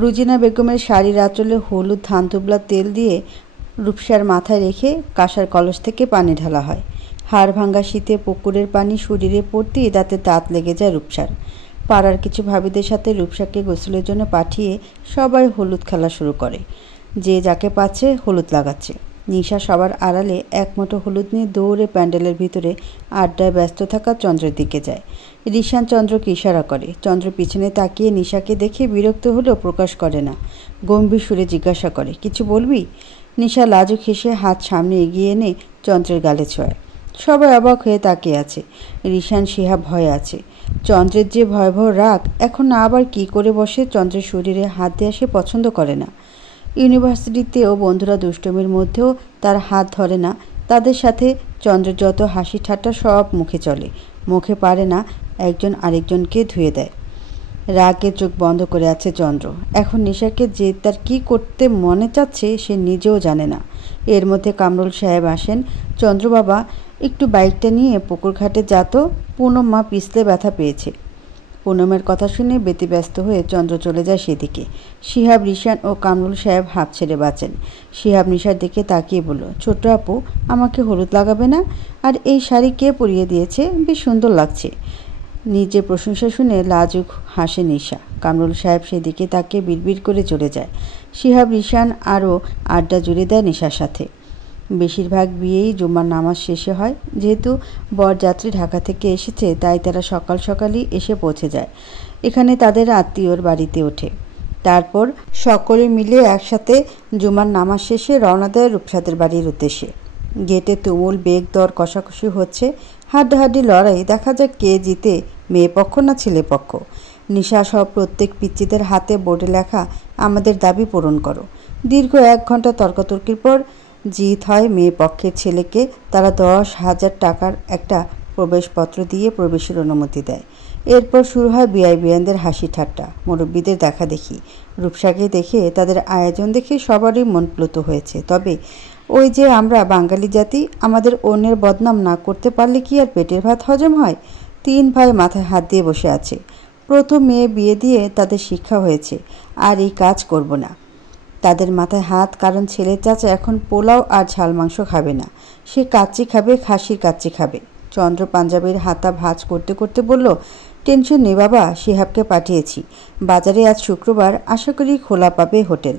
রুজিনা বেগমের শাড়ির আঁচলে হলুদ ধান তুবলা তেল দিয়ে রূপসার মাথায় রেখে কাঁসার কলস থেকে পানি ঢালা হয়। হাড় ভাঙ্গা শীতে পুকুরের পানি শরীরে পড়তেই দাঁতে দাঁত লেগে যায় রূপসার। পাড়ার কিছু ভাবিদের সাথে রূপসাকে গোসলের জন্য পাঠিয়ে সবাই হলুদ খেলা শুরু করে। যে যাকে পাচ্ছে হলুদ লাগাচ্ছে। নিশা সবার আড়ালে এক মুঠো হলুদ নিয়ে দৌড়ে প্যান্ডেলের ভিতরে আড্ডায় ব্যস্ত থাকা চন্দ্রের দিকে যায়। রিশান চন্দ্রকে ইশারা করে। চন্দ্র পিছনে তাকিয়ে নিশাকে দেখে বিরক্ত হলেও প্রকাশ করে না। গম্ভীর সুরে জিজ্ঞাসা করে, কিছু বলবি? নিশা লাজুক হেসে হাত সামনে এগিয়ে এনে চন্দ্রের গালে ছোঁয়। সবাই অবাক হয়ে তাকিয়ে আছে। রিশান শিহাব ভয়ে আছে। চন্দ্রের যে ভয়াবহ রাগ, এখন না আবার কি করে বসে চন্দ্রের শরীরে হাত দেওয়া সে পছন্দ করে না। ইউনিভার্সিটিতেও বন্ধুরা দুষ্টমির মধ্যেও তার হাত ধরে না। তাদের সাথে চন্দ্রের যত হাসি ঠাট্টা সব মুখে চলে। মুখে পারে না একজন আরেকজনকে ধুয়ে দেয়। রাগে চোখ বন্ধ করে আছে চন্দ্র। এখন নিশাকে যে তার কি করতে মনে চাচ্ছে সে নিজেও জানে না। এর মধ্যে কামরুল সাহেব আসেন। চন্দ্র বাবা, একটু বাইকটা নিয়ে পুকুর ঘাটে যাত, পুনম মা পিছলে ব্যথা পেয়েছে। পুনমের কথা শুনে ব্যতিব্যস্ত হয়ে চন্দ্র চলে যায় সেদিকে। শিহাব, রিশান ও কামরুল সাহেব হাঁপ ছেড়ে বাঁচেন। শিহাব নিশার দিকে তাকিয়ে বলল, ছোট্ট আপু, আমাকে হলুদ লাগাবে না? আর এই শাড়ি কে পরিয়ে দিয়েছে? বেশ সুন্দর লাগছে। নিজের প্রশংসা শুনে লাজুক হাসে নিশা। কামরুল সাহেব সেদিকে তাকিয়ে বিড়বিড় করে চলে যায়। শিহাব, রিশান আরও আড্ডা জুড়ে দেয় নিশার সাথে। বেশিরভাগ বিয়েই জুম্মার নামাজ শেষে হয়। যেহেতু বরযাত্রী ঢাকা থেকে এসেছে তাই তারা সকাল সকালই এসে পৌঁছে যায়। এখানে তাদের আত্মীয়র বাড়িতে ওঠে। তারপর সকলে মিলে একসাথে জুম্মার নামাজ শেষে রওনা দেয় রূপসাদের বাড়ির উদ্দেশ্যে। গেটে তুমুল বেগ দর কষাকষি হচ্ছে। হাড্ডাহাড্ডি লড়াই, দেখা যাক কে জিতে, মেয়ে পক্ষ না ছেলে পক্ষ। নিশা সহ প্রত্যেক পিচ্চিদের হাতে বোর্ডে লেখা, আমাদের দাবি পূরণ করো। দীর্ঘ 1 ঘন্টা তর্কাতর্কির পর জিত হয় মেয়ে পক্ষের ছেলেকে। তারা 10,000 টাকার একটা প্রবেশপত্র দিয়ে প্রবেশের অনুমতি দেয়। এরপর শুরু হয় বিআইবিয়ানদের হাসি ঠাট্টা, মুরব্বীদের দেখা দেখি। রূপসাকে দেখে, তাদের আয়োজন দেখে সবারই মন প্লুত হয়েছে। তবে ওই যে আমরা বাঙালি জাতি, আমাদের অন্যের বদনাম না করতে পারলে কি আর পেটের ভাত হজম হয়? 3 ভাই মাথায় হাত দিয়ে বসে আছে। প্রথম মেয়ে বিয়ে দিয়ে তাদের শিক্ষা হয়েছে, আর এই কাজ করব না। তাদের মাথায় হাত, কারণ ছেলের চাচা এখন পোলাও আর ঝাল মাংস খাবে না। সে কাচ্চি খাবে, খাসির কাচ্চি খাবে। চন্দ্র পাঞ্জাবির হাতা ভাঁজ করতে করতে বলল, টেনশন নেই বাবা, শিহাবকে পাঠিয়েছি। বাজারে আজ শুক্রবার, আশা করি খোলা পাবে হোটেল।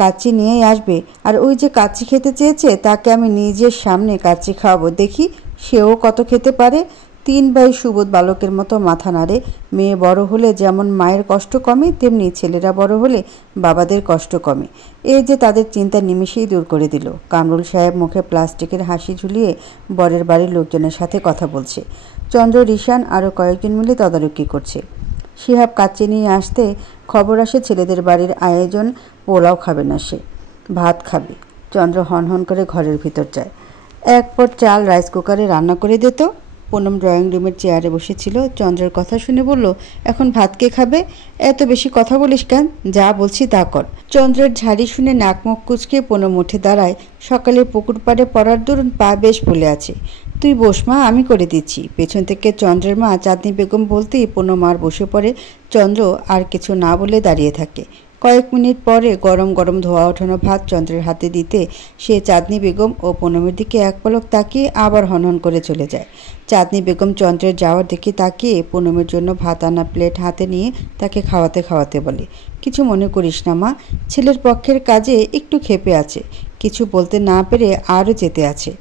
কাচ্চি নিয়েই আসবে। আর ওই যে কাচ্চি খেতে চেয়েছে তাকে আমি নিজের সামনে কাচ্চি খাওয়াবো, দেখি সেও কত খেতে পারে। 3 ভাই সুবোধ বালকের মতো মাথা নাড়ে। মেয়ে বড় হলে যেমন মায়ের কষ্ট কমে, তেমনি ছেলেরা বড় হলে বাবাদের কষ্ট কমে। এই যে তাদের চিন্তা নিমেষেই দূর করে দিল। কামরুল সাহেব মুখে প্লাস্টিকের হাসি ঝুলিয়ে বরের বাড়ির লোকজনের সাথে কথা বলছে। চন্দ্র, রিশান আরও কয়েকজন মিলে তদারকি করছে। শিহাব কাচ্চি নিয়ে আসতে খবর আসে ছেলেদের বাড়ির আয়োজন, পোলাও খাবে না, সে ভাত খাবে। চন্দ্র হনহন করে ঘরের ভিতর যায়। 1 পট চাল রাইস কুকারে রান্না করে দিত। পুনম ড্রয়িং রুমের চেয়ারে বসেছিল। চন্দ্রের কথা শুনে বলল, এখন ভাত কে খাবে? এত বেশি কথা বলিস কেন? যা বলছি তা কর। চন্দ্রের ঝাড়ি শুনে নাক মুখ কুচকে পুনম উঠে দাঁড়ায়। সকালে পুকুর পাড়ে পড়ার দরুন পা বেশ ফুলে আছে। তুই বস মা, আমি করে দিচ্ছি। পেছন থেকে চন্দ্রের মা চাঁদনি বেগম বলতেই পুনম আর বসে পড়ে। চন্দ্র আর কিছু না বলে দাঁড়িয়ে থাকে। কয়েক মিনিট পরে গরম গরম ধোয়া ওঠানো ভাত চন্দ্রের হাতে দিতে সে চাঁদনি বেগম ও পুনমের দিকে এক পলক তাকিয়ে আবার হনহন করে চলে যায়। চাঁদনি বেগম চন্দ্রের যাওয়ার দিকে তাকিয়ে পুনমের জন্য ভাত আনা প্লেট হাতে নিয়ে তাকে খাওয়াতে খাওয়াতে বলে, কিছু মনে করিস না মা, ছেলের পক্ষের কাজে একটু ক্ষেপে আছে, কিছু বলতে না পেরে আরও যেতে আছে।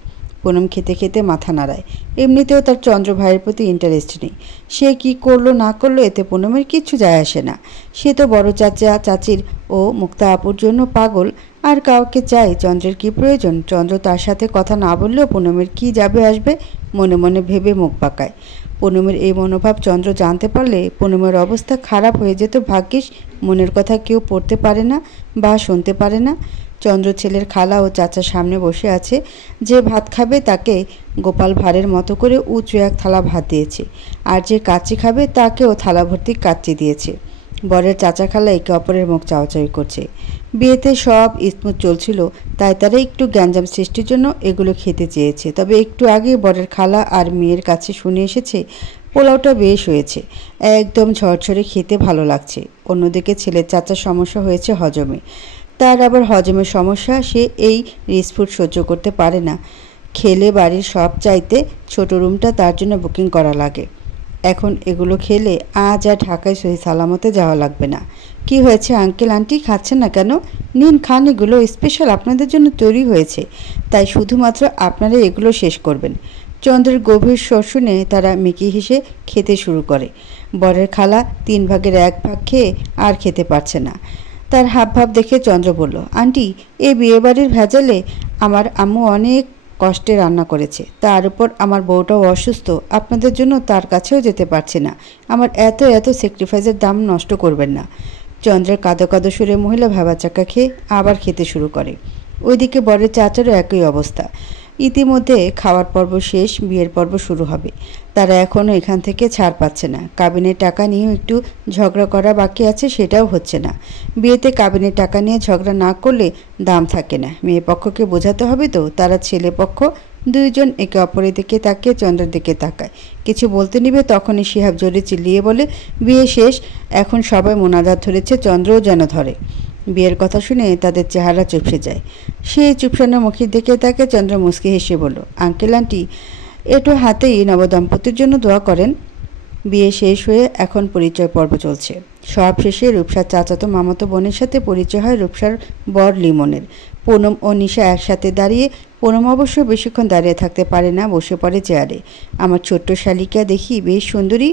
পুনম খেতে খেতে মাথা নাড়ায়। এমনিতেও তার চন্দ্র ভাইয়ের প্রতি ইন্টারেস্ট নেই। সে কি করলো না করলো এতে পুনমের কিচ্ছু যায় আসে না। সে তো বড় চাচা চাচির ও মুক্তা আপুর জন্য পাগল। আর কাউকে চাই চন্দ্রের কি প্রয়োজন? চন্দ্র তার সাথে কথা না বললেও পুনমের কি যাবে আসবে মনে মনে ভেবে মুখ পাকায়। পুনমের এই মনোভাব চন্দ্র জানতে পারলে পুনমের অবস্থা খারাপ হয়ে যেত। ভাগ্যিস মনের কথা কেউ পড়তে পারে না বা শুনতে পারে না। চন্দ্র ছেলের খালা ও চাচার সামনে বসে আছে। যে ভাত খাবে তাকে গোপাল ভাঁড়ের মতো করে উঁচু এক থালা ভাত দিয়েছে, আর যে কাচ্চি খাবে তাকেও থালা ভর্তি কাচ্চি দিয়েছে। বরের চাচা খালা একে অপরের মুখ চাওয়াচাওয়ি করছে। বিয়েতে সব স্মুথ চলছিল, তাই তারা একটু গ্যাঞ্জাম সৃষ্টির জন্য এগুলো খেতে চেয়েছে। তবে একটু আগে বরের খালা আর মেয়ের কাছে শুনে এসেছে পোলাওটা বেশ হয়েছে, একদম ঝরঝরে, খেতে ভালো লাগছে। অন্যদিকে ছেলের চাচার সমস্যা হয়েছে হজমে। তার আবার হজমের সমস্যা, সে এই রিচ ফুড সহ্য করতে পারে না। খেলে বাড়ির সব চাইতে ছোট রুমটা তার জন্য বুকিং করা লাগে। এখন এগুলো খেলে আজ আর ঢাকায় সহি সালামতে যাওয়া লাগবে না। কি হয়েছে আঙ্কেল আন্টি, খাচ্ছেন না কেন? নিন খান, এগুলো স্পেশাল আপনাদের জন্য তৈরি হয়েছে, তাই শুধুমাত্র আপনারা এগুলো শেষ করবেন। চন্দ্রের গভীর স্বর শুনে তারা মিকি হেসে খেতে শুরু করে। বরের খালা 3 ভাগের 1 ভাগ খেয়ে আর খেতে পারছে না। তার হাবভাব দেখে চন্দ্র বলল, আন্টি, এই বিয়েবাড়ির ভেজালে আমার আম্মু অনেক কষ্টে রান্না করেছে, তার উপর আমার বউটাও অসুস্থ, আপনাদের জন্য তার কাছেও যেতে পারছে না। আমার এত এত স্যাক্রিফাইসের দাম নষ্ট করবেন না। চন্দ্রের কাঁদো কাঁদো সুরে মহিলা ভেবাচাকা খেয়ে আবার খেতে শুরু করে। ওইদিকে বরের চাচারও একই অবস্থা। ইতিমধ্যে খাওয়ার পর্ব শেষ, বিয়ের পর্ব শুরু হবে। তারা এখনও এখান থেকে ছাড় পাচ্ছে না। কাবিনের টাকা নিয়েও একটু ঝগড়া করা বাকি আছে, সেটাও হচ্ছে না। বিয়েতে কাবিনের টাকা নিয়ে ঝগড়া না করলে দাম থাকে না। মেয়ে পক্ষকে বোঝাতে হবে তো। তারা ছেলে পক্ষ দুইজন একে অপরের দিকে তাকিয়ে চন্দ্রের দিকে তাকায়। কিছু বলতে নিবে তখনই শিহাব জোরে চিল্লিয়ে বলে, বিয়ে শেষ। এখন সবাই মোনাজাত ধরেছে, চন্দ্রও যেন ধরে। বিয়ের কথা শুনে তাদের চেহারা চুপসে যায়। সেই চুপসানো মুখের দিকে তাকে চন্দ্র মুচকি হেসে বলল, আঙ্কেল আন্টি, একটু হাতেই নবদম্পতির জন্য দোয়া করেন। বিয়ে শেষ হয়ে এখন পরিচয় পর্ব চলছে। সব শেষে রূপসার চাচাতো মামাতো বোনের সাথে পরিচয় হয় রূপসার বর লিমনের। পুনম ও নিশা একসাথে দাঁড়িয়ে, পুনম অবশ্য বেশিক্ষণ দাঁড়িয়ে থাকতে পারে না, বসে পড়ে চেয়ারে। আমার ছোট্ট শালিকা দেখি বেশ সুন্দরী।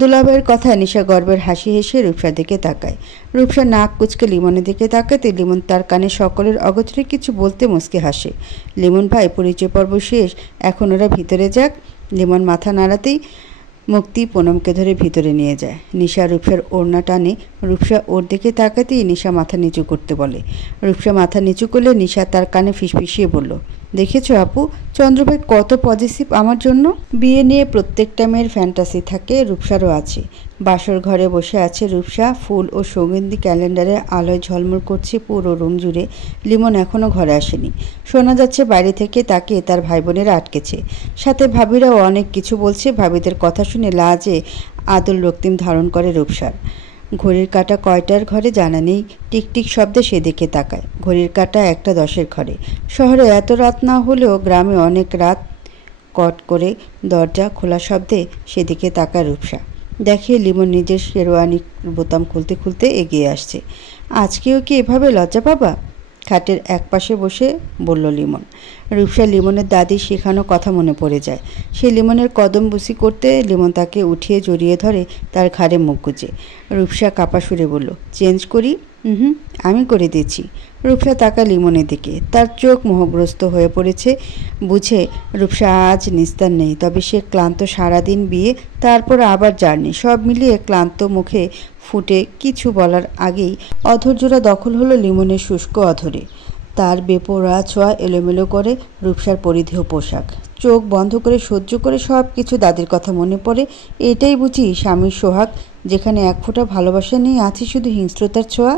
দুলাভাইয়ের কথায় নিশা গর্বের হাসি হেসে রূপসার দিকে তাকায়। রূপসা নাক কুচকে লিমনের দিকে তাকাতে লিমন তার কানে সকলের অগোচরে কিছু বলতে মুচকে হাসে। লিমন ভাই, পরিচয় পর্ব শেষ, এখন ওরা ভিতরে যাক। লিমন মাথা নাড়াতেই মুক্তি পুনমকে ধরে ভিতরে নিয়ে যায়। নিশা রূপসার ওড়না টানে। রূপসা ওর দিকে তাকাতেই নিশা মাথা নিচু করতে বলে। রূপসা মাথা নিচু করলে নিশা তার কানে ফিসফিসিয়ে বলল, দেখেছো আপু, চন্দ্রভাই কত পজিটিভ আমার জন্য। বিয়ে নিয়ে প্রত্যেকটা মেয়ের ফ্যান্টাসি থাকে, রূপসারও আছে। বাসর ঘরে বসে আছে রূপসা, ফুল ও সৌগন্ধি ক্যালেন্ডারের আলোয় ঝলমল করছে পুরো রুম জুড়ে। লিমন এখনও ঘরে আসেনি। শোনা যাচ্ছে বাইরে থেকে তাকে তার ভাই বোনেরা আটকেছে। সাথে ভাবিরাও অনেক কিছু বলছে। ভাবিদের কথা শুনে লাজে আদল রক্তিম ধারণ করে রূপসার। ঘড়ির কাঁটা কয়টার ঘরে জানা নেই। টিকটিক শব্দে সেদিকে তাকায়। ঘড়ির কাঁটা 1:10 ঘরে। শহরে এত রাত না হলেও গ্রামে অনেক রাত। কট করে দরজা খোলা শব্দে সেদিকে তাকায় রূপসা। দেখে লিমন নিজের শেরওয়ানি বোতাম খুলতে খুলতে এগিয়ে আসছে। আজকেও কি এভাবে লজ্জা পাবা? খাটের একপাশে বসে বলল লিমন। রূপসা লিমনের দাদির শেখানো কথা মনে পড়ে যায়। সে লিমনের কদম বুসি করতে লিমন তাকে উঠিয়ে জড়িয়ে ধরে তার ঘাড়ে মুখ গুজে। রূপসা কাপা সুরে বলল, চেঞ্জ করি? আমি করে দিচ্ছি। রূপসা তাকা লিমনের দিকে। তার চোখ মোহগ্রস্ত হয়ে পড়েছে। বুঝে রূপসা আজ নিস্তার নেই। তবে সে ক্লান্ত, সারাদিন বিয়ে, তারপর আবার জার্নি, সব মিলিয়ে ক্লান্ত। মুখে ফুটে কিছু বলার আগেই অধৈর্যরা দখল হলো লিমনের শুষ্ক অধরে। তার বেপরোয়া ছোঁয়া এলোমেলো করে রূপসার পরিধেয় পোশাক। চোখ বন্ধ করে সহ্য করে সব কিছু দাদির কথা মনে পড়ে। এটাই বুঝি স্বামীর সোহাগ, যেখানে এক ফোঁটা ভালোবাসা নেই, আছে শুধু হিংস্রতার ছোঁয়া।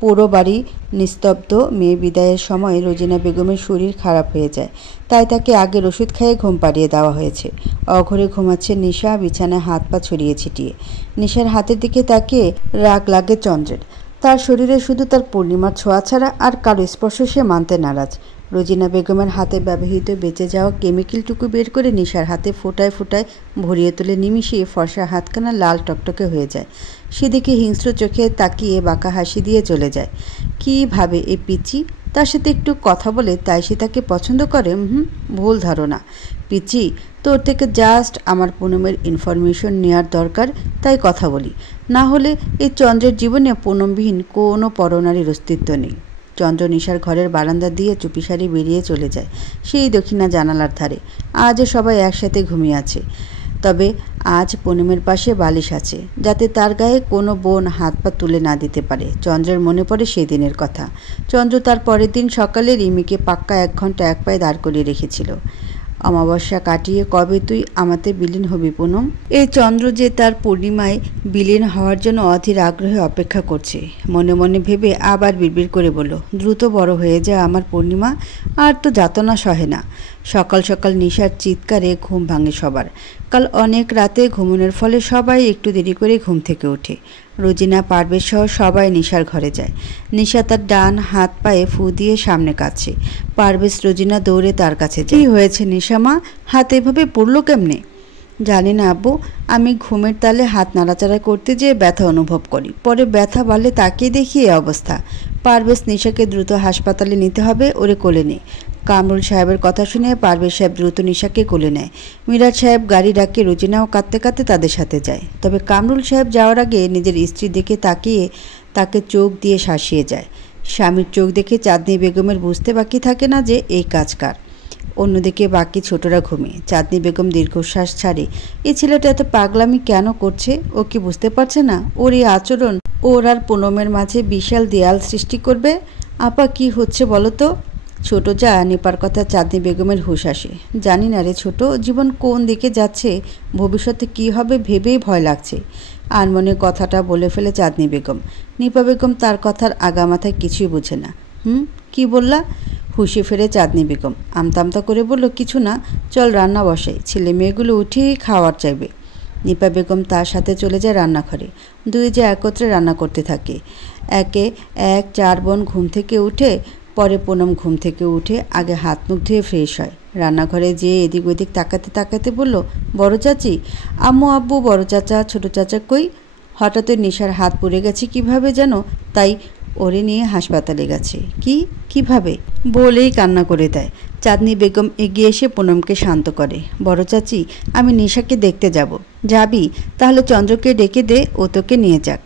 পুরো বাড়ি নিস্তব্ধ। মেয়ে বিদায়ের সময় রোজিনা বেগমের শরীর খারাপ হয়ে যায়, তাই তাকে আগের ওষুধ খাইয়ে ঘুম পাড়িয়ে দেওয়া হয়েছে। অঘরে ঘুমাচ্ছে নিশা, বিছানায় হাত পা ছড়িয়ে ছিটিয়ে। নিশার হাতের দিকে তাকিয়ে রাগ লাগে চন্দ্রের। তার শরীরে শুধু তার পূর্ণিমার ছোঁয়া ছাড়া আর কারো স্পর্শ সে মানতে নারাজ। রোজিনা বেগমের হাতে ব্যবহৃত বেঁচে যাওয়া কেমিক্যালটুকু বের করে নিশার হাতে ফোঁটায় ফোঁটায় ভরিয়ে তুলে নিমিশিয়ে ফর্সা হাতখানা লাল টকটকে হয়ে যায়। সেদিকে হিংস্র চোখে তাকিয়ে বাঁকা হাসি দিয়ে চলে যায়। কী ভাবে এ পিচি? তার সাথে একটু কথা বলে তাই সে তাকে পছন্দ করে? ভুল ধারণা। পিচি, তোর থেকে জাস্ট আমার পুনমের ইনফরমেশন নেওয়ার দরকার, তাই কথা বলি। না হলে এই চন্দ্রের জীবনে পুনমবিহীন কোনো পরনারীর অস্তিত্ব নেই। চন্দ্র নিশার ঘরের বারান্দা দিয়ে চুপিসারি বেরিয়ে চলে যায় সেই দক্ষিণা জানালার ধারে। আজও সবাই একসাথে ঘুমিয়ে আছে। তবে আজ পুনমের পাশে বালিশ আছে, যাতে তার গায়ে কোনো বোন হাত পা তুলে না দিতে পারে। চন্দ্রের মনে পড়ে সেই দিনের কথা। চন্দ্র তার পরের দিন সকালে রিমিকে পাক্কা 1 ঘন্টা এক পায়ে দাঁড় করিয়ে রেখেছিল। অমাবস্যা কাটিয়ে কবে তুই আমাতে বিলীন হবি পুনম? এই চন্দ্র যে তার পূর্ণিমায় বিলীন হওয়ার জন্য অধীর আগ্রহে অপেক্ষা করছে। মনে মনে ভেবে আবার বিড়বিড় করে বলল, দ্রুত বড় হয়ে যা আমার পূর্ণিমা, আর তো যাতনা সহে না। সকাল সকাল নিশার চিৎকারে ঘুম ভাঙে সবার। কাল অনেক রাতে ঘুমানোর ফলে সবাই একটু দেরি করে ঘুম থেকে ওঠে। রোজিনা, পারভেজ সহ সবাই নিশার ঘরে যায়। নিশা তার ডান হাত পায়ে ফু দিয়ে সামনে কাছে। পারভেজ, রোজিনা দৌড়ে তার কাছে যায়। কী হয়েছে নিশা মা, হাত এভাবে পড়লো কেমনে? জানি না আব্বু, আমি ঘুমের তালে হাত নাড়াচাড়া করতে যেয়ে ব্যথা অনুভব করি, পরে ব্যথা বাড়লে তাকিয়ে দেখি এই অবস্থা। পারভেজ, নিশাকে দ্রুত হাসপাতালে নিতে হবে, ওরে কোলে নেই। কামরুল সাহেবের কথা শুনে পারভেজ সাহেব দ্রুত নিশাকে কোলে নেয়। মিরাজ সাহেব গাড়ি ডাকে রোজিনাও কাঁদতে কাঁদতে তাদের সাথে যায়। তবে কামরুল সাহেব যাওয়ার আগে নিজের স্ত্রীর দিকে তাকিয়ে তাকে চোখ দিয়ে শাসিয়ে যায়। স্বামীর চোখ দেখে চাঁদনি বেগমের বুঝতে বাকি থাকে না যে এই কাজ কার। অন্যদিকে বাকি ছোটরা ঘুমিয়ে। চাঁদনি বেগম দীর্ঘশ্বাস ছাড়ে। এই ছেলেটা এত পাগলামি কেন করছে? ও কি বুঝতে পারছে না ওর এই আচরণ ওর আর পুনমের মাঝে বিশাল দেয়াল সৃষ্টি করবে? আপা, কি হচ্ছে বলো তো? ছোট যা নিপার কথা চাঁদনি বেগমের হুঁশ আসে। জানি না রে ছোট, জীবন কোন দিকে যাচ্ছে, ভবিষ্যতে কি হবে ভেবেই ভয় লাগছে। আনমনের কথাটা বলে ফেলে চাঁদনি বেগম। নিপা বেগম তার কথার আগামাথায় কিছুই বুঝে না। কি বললা? হুঁশে ফেরে চাঁদনি বেগম আমতা আমতা করে বলল, কিছু না, চল রান্না বসাই, ছেলে মেয়েগুলো উঠেই খাওয়ার চাইবে। নিপা বেগম তার সাথে চলে যায় রান্নাঘরে। দুই যে একত্রে রান্না করতে থাকে। একে এক 4 বোন ঘুম থেকে উঠে, পরে পুনম ঘুম থেকে উঠে আগে হাত মুখ ধুয়ে ফ্রেশ হয়। রান্নাঘরে যেয়ে এদিক ওদিক তাকাতে তাকাতে বলল, বড় চাচি, আম্মু আব্বু, বড় চাচা, ছোট চাচা কই? হঠাৎ নিশার হাত পুড়ে গেছে কিভাবে যেন, তাই ওরে নিয়ে হাসপাতালে গেছে। কিভাবে বলেই কান্না করে দেয়। চাঁদনি বেগম এগিয়ে এসে পুনমকে শান্ত করে। বড় চাচি, আমি নিশাকে দেখতে যাব। যাবি? তাহলে চন্দ্রকে ডেকে দে, ও তোকে নিয়ে যাক।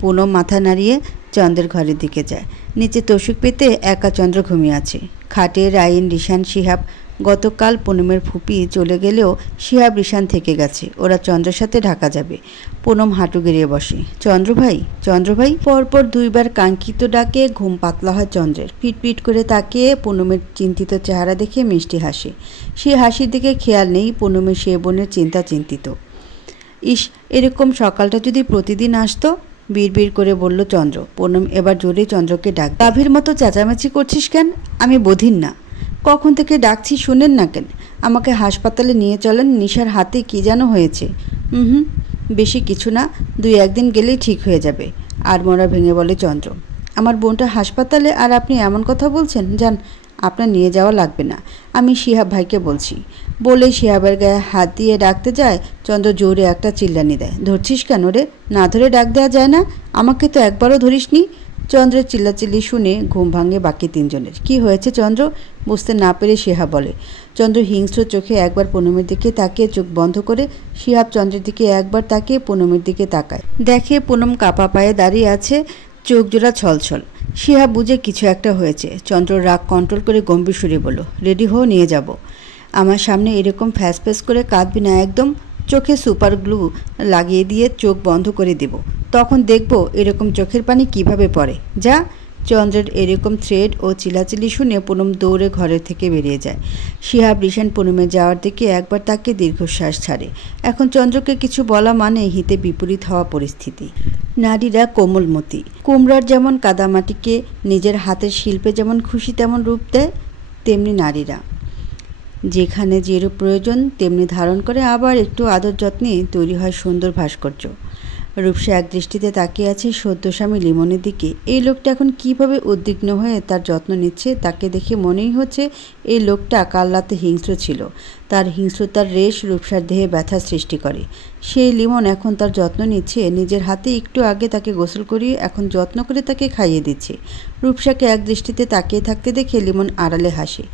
পুনম মাথা নাড়িয়ে চন্দ্রের ঘরের দিকে যায়। নিচে তোষক পেতে একা চন্দ্র ঘুমিয়ে আছে। খাটে রাইন, রিশান, শিহাব। গতকাল পুনমের ফুপি চলে গেলেও শিহাব, রিশান থেকে গেছে। ওরা চন্দ্রের সাথে ঢাকা যাবে। পুনম হাঁটু গেড়িয়ে বসে। চন্দ্রভাই, চন্দ্রভাই। পরপর 2 বার কাঙ্ক্ষিত ডাকে ঘুম পাতলা হয় চন্দ্রের। পিটপিট করে তাকিয়ে পুনমের চিন্তিত চেহারা দেখে মিষ্টি হাসে। সে হাসির দিকে খেয়াল নেই পুনমের সে বোনের চিন্তিত। ইস, এরকম সকালটা যদি প্রতিদিন আসতো, বিড়বিড় করে বলল চন্দ্র। পুনম এবার জোরে চন্দ্রকে ডাক। গাভীর মতো চেঁচামেচি করছিস কেন? আমি বধির না। কখন থেকে ডাকছি শুনেন না কেন? আমাকে হাসপাতালে নিয়ে চলেন, নিশার হাতে কি যেন হয়েছে। বেশি কিছু না, 2-1 দিন গেলেই ঠিক হয়ে যাবে। আর মোড়া ভেঙে বলে চন্দ্র। আমার বোনটা হাসপাতালে আর আপনি এমন কথা বলছেন? যান, আপনার নিয়ে যাওয়া লাগবে না, আমি শিহাব ভাইকে বলছি। বলে শিহাবের গায়ে হাত দিয়ে ডাকতে যায়। চন্দ্র জোরে একটা চিল্লানি দেয়। ধরছিস কেন রে? না ধরে ডাক দেওয়া যায় না? আমাকে তো একবারও ধরিসনি। চন্দ্রের চিল্লাচিল্লি শুনে ঘুম ভাঙে বাকি 3 জনের। কি হয়েছে চন্দ্র? বুঝতে না পেরে শিহাব বলে। চন্দ্র হিংস্র চোখে একবার পুনমের দিকে তাকিয়ে চোখ বন্ধ করে। শিহাব চন্দ্রের দিকে একবার তাকিয়ে পুনমের দিকে তাকায়। দেখে পুনম কাপা পায়ে দাঁড়িয়ে আছে, চোখ জোড়া ছলছল। শিহাব বুঝে কিছু একটা হয়েছে। চন্দ্র রাগ কন্ট্রোল করে গম্ভীর সুরে বলল, রেডি হও, নিয়ে যাব। আমার সামনে এরকম ফ্যাস করে কাঁদবি না একদম। চোখে সুপার গ্লু লাগিয়ে দিয়ে চোখ বন্ধ করে দেব, তখন দেখব এরকম চোখের পানি কিভাবে পড়ে। যা। চন্দ্রের এরকম থ্রেড ও চিলাচিলি শুনে পুনম দৌড়ে ঘরের থেকে বেরিয়ে যায়। শিহাব, রিশান পুনমে যাওয়ার দিকে একবার তাকে দীর্ঘশ্বাস ছাড়ে। এখন চন্দ্রকে কিছু বলা মানে হিতে বিপরীত হওয়া পরিস্থিতি। নারীরা কোমলমতি। কুমড়ার যেমন কাদামাটিকে নিজের হাতের শিল্পে যেমন খুশি তেমন রূপ দেয়, তেমনি নারীরা যেখানে যেরূপ প্রয়োজন তেমনি ধারণ করে, আবার একটু আদর যত্নে তৈরি হয় সুন্দর ভাস্কর্য। রূপসা এক দৃষ্টিতে তাকিয়ে আছে সদ্য স্বামী লিমনের দিকে। এই লোকটা এখন কিভাবে উদ্বিগ্ন হয়ে তার যত্ন নিচ্ছে, তাকে দেখে মনেই হচ্ছে এই লোকটা কাল রাতে হিংস্র ছিল। তার হিংস্রতার রেশ রূপসার দেহে ব্যথা সৃষ্টি করে। সেই লিমন এখন তার যত্ন নিচ্ছে, নিজের হাতে একটু আগে তাকে গোসল করিয়ে এখন যত্ন করে তাকে খাইয়ে দিচ্ছে। রূপসাকে এক দৃষ্টিতে তাকিয়ে থাকতে দেখে লিমন আড়ালে হাসে।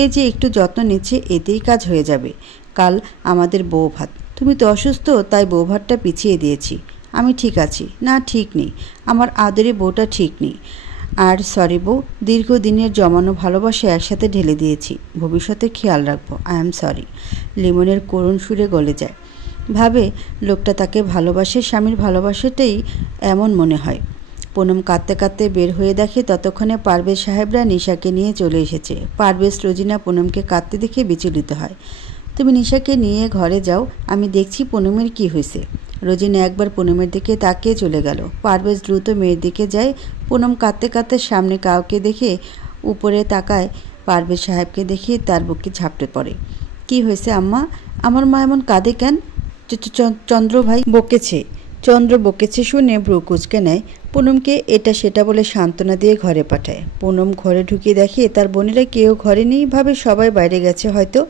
এই যে একটু যত্ন নিচ্ছে, এতেই কাজ হয়ে যাবে। কাল আমাদের বউ ভাত, তুমি তো অসুস্থ, তাই বউ ভাতটা পিছিয়ে দিয়েছি। আমি ঠিক আছি। না, ঠিক নেই, আমার আদরে বউটা ঠিক নেই। আর সরি বউ, দীর্ঘদিনের জমানো ভালোবাসা একসাথে ঢেলে দিয়েছি, ভবিষ্যতে খেয়াল রাখবো। I am sorry. লিমনের করুণ সুরে গলে যায়। ভাবে লোকটা তাকে ভালোবাসে, স্বামীর ভালোবাসাটাই এমন মনে হয়। পুনম কাঁদতে কাঁদতে বের হয়ে দেখে ততক্ষণে পারভেজ সাহেবরা নিশাকে নিয়ে চলে এসেছে। পারভেজ, রোজিনা পুনমকে কাঁদতে দেখে বিচলিত হয়। তুমি নিশাকে নিয়ে ঘরে যাও, আমি দেখছি পুনমের কি হয়েছে। রোজিনা একবার পুনমের দিকে তাকিয়ে চলে গেল। পারভেজ দ্রুত মেয়ের দিকে যায়। পুনম কাঁদতে কাঁদতে সামনে কাউকে দেখে উপরে তাকায়, পারভেজ সাহেবকে দেখে তার বুকে ঝাপটে পড়ে। কি হয়েছে আম্মা? আমার মা এমন কাঁদে কেন? চন্দ্র ভাই বকেছে। চন্দ্র বকেছে শুনে ভ্রু কুঁচকে নেয়। পুনমকে এটা সেটা বলে সান্ত্বনা দিয়ে ঘরে পাঠায়। পুনম ঘরে ঢুকিয়ে দেখে তার বোনেরা কেউ ঘরে নেই, ভাবে সবাই বাইরে গেছে হয়তো।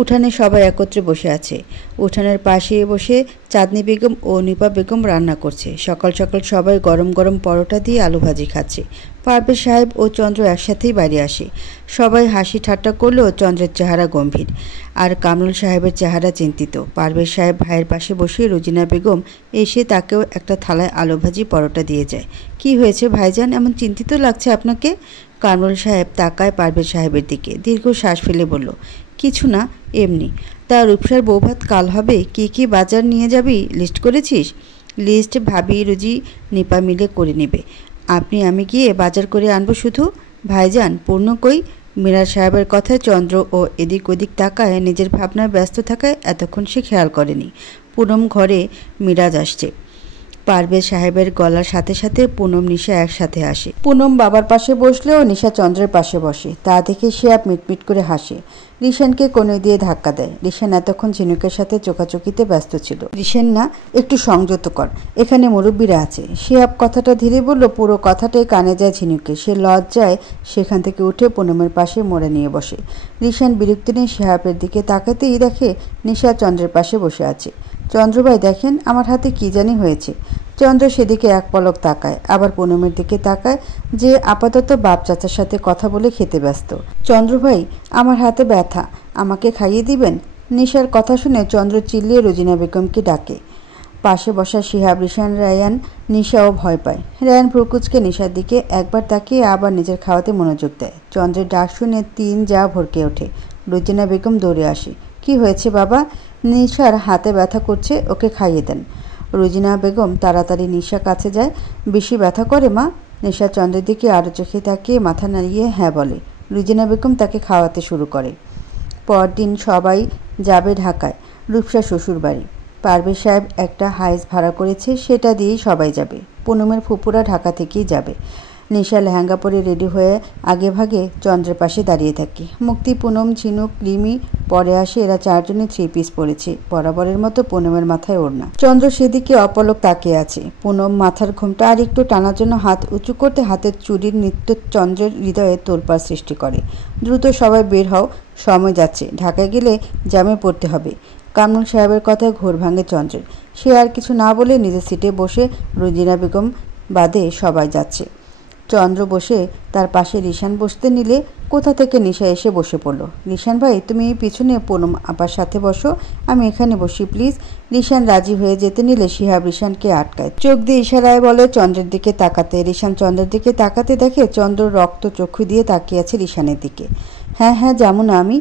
উঠানে সবাই একত্রে বসে আছে। উঠানের পাশে বসে চাঁদনি বেগম ও নিপা বেগম রান্না করছে। সকাল সকাল সবাই গরম গরম পরোটা দিয়ে আলু ভাজি খাচ্ছে। পারভেজ সাহেব ও চন্দ্র একসাথেই বাইরে আসে। সবাই হাসি ঠাট্টা করলেও চন্দ্রের চেহারা গম্ভীর, আর কামরুল সাহেবের চেহারা চিন্তিত। পারভেজ সাহেব ভাইয়ের পাশে বসে রোজিনা বেগম এসে তাকেও একটা থালায় আলু ভাজি পরোটা দিয়ে যায়। কি হয়েছে ভাইজান, এমন চিন্তিত লাগছে আপনাকে? কামরুল সাহেব তাকায় পারভেজ সাহেবের দিকে, দীর্ঘ শ্বাস ফেলে বলল, কিছু না, এমনি। তা রূপসার বৌভাত কাল হবে, কি কি বাজার নিয়ে যাবি লিস্ট করেছিস? লিস্ট ভাবি রুজি নিপা মিলে করে নেবে। আমি গিয়ে বাজার করে আনবো শুধু। ভাইজান পূর্ণ কই? মিরাজ সাহেবের কথায় চন্দ্র ও এদিক ওদিক তাকায়। নিজের ভাবনায় ব্যস্ত থাকায় এতক্ষণ সে খেয়াল করেনি। পুনম ঘরে মিরাজ আসছে। পারভেজ সাহেবের গলার সাথে সাথে পুনম নিশা একসাথে আসে। পুনম বাবার পাশে বসলেও নিশা চন্দ্রের পাশে বসে। তা দেখে সে মিটমিট করে হাসে। রিশানকে কোণে দিয়ে ধাক্কা দেয়। রিশান এতক্ষণ ঝিনুকের সাথে চোখাচোখিতে ব্যস্ত ছিল। রিশান না, একটু সংযত কর, এখানে মুরব্বীরা আছে। সে কথাটা ধীরে বলল। পুরো কথাটাই কানে যায় ঝিনুকে। সে লজ্জায় সেখান থেকে উঠে পুনমের পাশে মোড়ে নিয়ে বসে। রিশান বিরক্ত নিয়ে শেহাবের দিকে তাকাতেই দেখে নিশা চন্দ্রের পাশে বসে আছে। চন্দ্রভাই দেখেন, আমার হাতে কি জানি হয়েছে। চন্দ্র সেদিকে এক পলক তাকায়, আবার পুনমের দিকে তাকায়, যে আপাতত বাপ চাচার সাথে কথা বলে খেতে ব্যস্ত। চন্দ্রভাই, আমার হাতে ব্যথা, আমাকে খাইয়ে দিবেন? নিশার কথা শুনে চন্দ্র চিল্লিয়ে রোজিনা বেগমকে ডাকে। পাশে বসা শিহাব, রিশান, রায়ান, নিশাও ভয় পায়। রায়ান ভ্রুকুচকে নিশার দিকে একবার তাকিয়ে আবার নিজের খাওয়াতে মনোযোগ দেয়। চন্দ্রের ডাক শুনে তিন যা ভরকে ওঠে। রোজিনা বেগম দৌড়ে আসে। কি হয়েছে বাবা? নিশার হাতে ব্যথা করছে, ওকে খাইয়ে দেন। রোজিনা বেগম তাড়াতাড়ি নিশা কাছে যায়। বেশি ব্যথা করে মা? নিশা চন্দ্রের দিকে আরও চোখে তাকিয়ে মাথা নাড়িয়ে হ্যাঁ বলে। রোজিনা বেগম তাকে খাওয়াতে শুরু করে। পরদিন সবাই যাবে ঢাকায়, রূপসা শ্বশুর বাড়ি। পারভেজ সাহেব একটা হাইস ভাড়া করেছে, সেটা দিয়েই সবাই যাবে। পুনমের ফুপুরা ঢাকা থেকেই যাবে। নিশা লেহেঙ্গা পরে রেডি হয়ে আগে ভাগে চন্দ্রের পাশে দাঁড়িয়ে থাকে। মুক্তি, পুনম, ঝিনুক, রিমি পরে আসে। এরা চারজনে 3 পিস পরেছে। বরাবরের মতো পুনমের মাথায় ওড়না। চন্দ্র সেদিকে অপলক তাকিয়ে আছে। পুনম মাথার ঘোমটা আর একটু টানার জন্য হাত উঁচু করতে হাতের চুরির নৃত্য চন্দ্রের হৃদয়ে তোলপাড় সৃষ্টি করে। দ্রুত সবাই বের হও, সময় যাচ্ছে, ঢাকায় গেলে জামে পড়তে হবে। কামরুল সাহেবের কথায় ঘোর ভাঙে চন্দ্রের। সে আর কিছু না বলে নিজের সিটে বসে রোজিনা বেগম বাদে সবাই যাচ্ছে। চন্দ্র বসে তার পাশে রিশান বসতে নিলে কোথা থেকে নিশা এসে বসে পড়ল। রিশান ভাই, তুমি পিছনে পুনম আপার সাথে বসো, আমি এখানে বসি প্লিজ। রিশান রাজি হয়ে যেতে নিলে শিহাব রিশানকে আটকায়। চোখ দিয়ে ইশারায় বলে চন্দ্রের দিকে তাকাতে। রিশান চন্দ্রের দিকে তাকাতে দেখে চন্দ্র রক্ত চক্ষু দিয়ে তাকিয়ে আছে রিশানের দিকে। হ্যাঁ হ্যাঁ, যেমন আমি।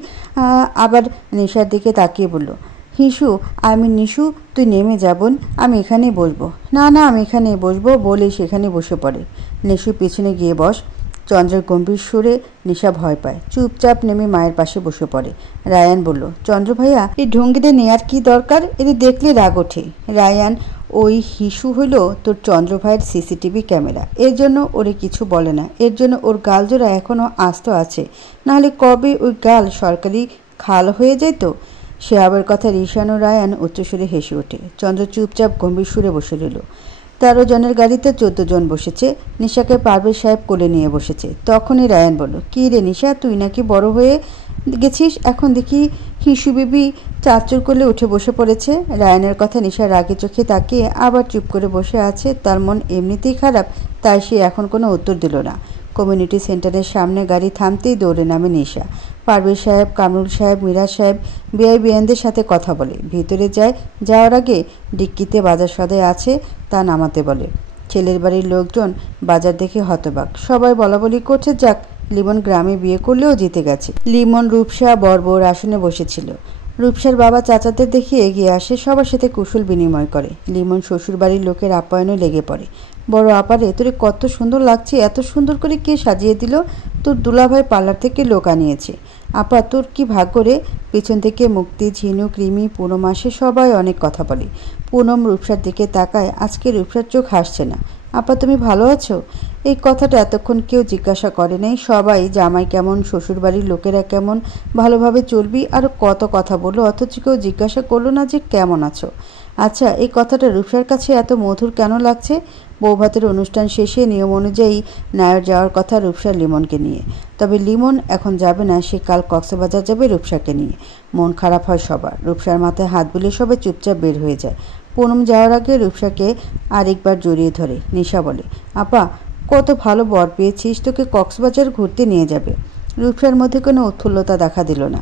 আবার নিশার দিকে তাকিয়ে বলল, হিসু, আমি নিশু, তুই নেমে যাবন, আমি এখানেই বসবো। না না, আমি এখানেই বসবো বলেই সেখানে বসে পড়ে। নিশু পিছনে গিয়ে বস। চন্দ্রের গম্ভীর সুরে নিশা ভয় পায়। চুপচাপ নেমে মায়ের পাশে বসে পড়ে। রায়ান বলল, চন্দ্র ভাইয়া, এই ঢঙ্গিটা নেয়ার কি দরকার? এদের দেখলে রাগ ওঠে। রায়ান, ওই হিসু হইল তোর চন্দ্র ভাইয়ের সিসিটিভি ক্যামেরা। এর জন্য ওরে কিছু বলে না। এর জন্য ওর গালজোড়া এখনও আস্ত আছে, নাহলে কবে ওই গাল সরকারি খাল হয়ে যেত। শেহাবের কথা রিশান ও রায়ান উচ্চস্বরে হেসে ওঠে। চন্দ্র চুপচাপ গম্ভীর সুরে বসে রইল। 13 জনের গাড়িতে 14 জন বসেছে। নিশাকে পারভেজ সাহেব কোলে নিয়ে বসেছে। তখনই রায়ান বলল, কী রে নিশা, তুই নাকি বড় হয়ে গেছিস, এখন দেখি হিসু বিবি চাচুর কোলে উঠে বসে পড়েছে। রায়ানের কথা নিশা রাগে চোখে তাকিয়ে আবার চুপ করে বসে আছে। তার মন এমনিতেই খারাপ, তাই সে এখন কোনো উত্তর দিল না। কমিউনিটি সেন্টারের সামনে গাড়ি থামতেই দৌড়ে নামে নিশা। পারভেজ সাহেব, কামরুল সাহেব, মিরাজ সাহেব বিআই বিয়ানদের সাথে কথা বলে। ভিতরে যাওয়ার আগে ডিক্কিতে বাজার সদাই আছে তা নামাতে বলে। ছেলের বাড়ির লোকজন বাজার দেখে হতবাক। সবাই বলাবলি করছে, যাক, লিমন গ্রামে বিয়ে করলেও জিতে গেছে। লিমন রূপসা বড় আসনে বসেছিল। রূপসার বাবা চাচাদের দেখে এগিয়ে আসে, সবার সাথে কুশল বিনিময় করে। লিমন শ্বশুরবাড়ির লোকের আপ্যায়নে লেগে পড়ে। বড় আপারে, তোরে কত সুন্দর লাগছে, এত সুন্দর করে কে সাজিয়ে দিল? তোর দুলাভাই পার্লার থেকে লোক আনিয়েছে। আপা, তোর কি ভাগ্য রে। পিছন থেকে মুক্তি, ঝিনুক, রিমি, পুনম আসে। সবাই অনেক কথা বলে। পুনম রূপসার দিকে তাকায়। আজকে রূপসার চোখ হাসছে না। আপা তুমি ভালো আছো? এই কথাটা এতক্ষণ কেউ জিজ্ঞাসা করে নাই। সবাই জামাই কেমন, শ্বশুরবাড়ির লোকেরা কেমন, ভালোভাবে চলবি, আরও কত কথা বললো, অথচ কেউ জিজ্ঞাসা করলো না যে কেমন আছো। আচ্ছা, এই কথাটা রূপসার কাছে এত মধুর কেন লাগছে? বৌভাতের অনুষ্ঠান শেষে নিয়ম অনুযায়ী নায়র যাওয়ার কথা রূপসার লিমনকে নিয়ে। তবে লিমন এখন যাবে না, সে কাল কক্সবাজার যাবে রূপসাকে নিয়ে। মন খারাপ হয় সবার। রূপসার মাথায় হাত বুলিয়ে সবাই চুপচাপ বের হয়ে যায়। পুনম যাওয়ার আগে রূপসাকে আরেকবার জড়িয়ে ধরে নিশা বলে, আপা কত ভালো বর পেয়েছিস, তোকে কক্সবাজার ঘুরতে নিয়ে যাবে। রূপসার মধ্যে কোনো উৎফুল্লতা দেখা দিল না।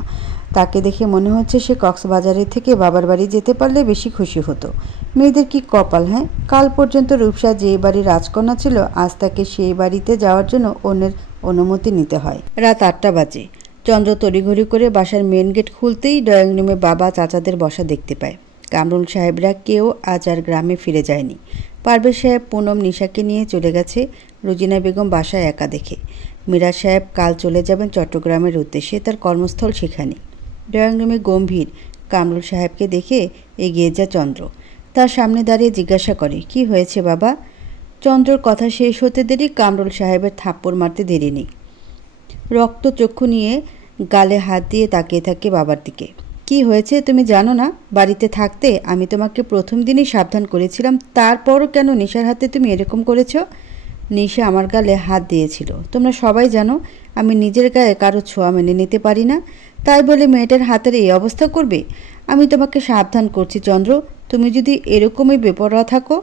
তাকে দেখে মনে হচ্ছে সে কক্সবাজারের থেকে বাবার বাড়ি যেতে পারলে বেশি খুশি হতো। মেয়েদের কি কপাল, হ্যাঁ? কাল পর্যন্ত রূপসা যে বাড়ির রাজকন্যা ছিল, আজ তাকে সেই বাড়িতে যাওয়ার জন্য অন্যের অনুমতি নিতে হয়। রাত 8টা বাজে। চন্দ্র তড়িঘড়ি করে বাসার মেন গেট খুলতেই ড্রয়িং রুমে বাবা চাচাদের বসা দেখতে পায়। কামরুল সাহেবরা কেউ আজ আর গ্রামে ফিরে যায়নি। পারভেজ সাহেব পুনম নিশাকে নিয়ে চলে গেছে। রুজিনা বেগম বাসায় একা দেখে। মিরাজ সাহেব কাল চলে যাবেন চট্টগ্রামের উদ্দেশ্যে, তার কর্মস্থল সেখানে। ড্রয়িং রুমে গম্ভীর কামরুল সাহেবকে দেখে এগিয়ে যায় চন্দ্র। তার সামনে দাঁড়িয়ে জিজ্ঞাসা করে, কি হয়েছে বাবা? চন্দ্রর কথা শেষ হতে দেরি কামরুল সাহেবের থাপ্পড় মারতে দেরি নেই। রক্ত চক্ষু নিয়ে গালে হাত দিয়ে তাকিয়ে থাকে বাবার দিকে। কি হয়েছে তুমি জানো না? বাড়িতে থাকতে আমি তোমাকে প্রথম দিনই সাবধান করেছিলাম, তারপরও কেন নিশার হাতে তুমি এরকম করেছো? নিশা আমার গালে হাত দিয়েছিল। তোমরা সবাই জানো আমি নিজের গায়ে কারো ছোঁয়া মেনে নিতে পারি না, তাই বলে মেয়েটার হাতের এই অবস্থা করবে? আমি তোমাকে সাবধান করছি চন্দ্র, তুমি যদি এরকমই বেপরোয়া থাকো,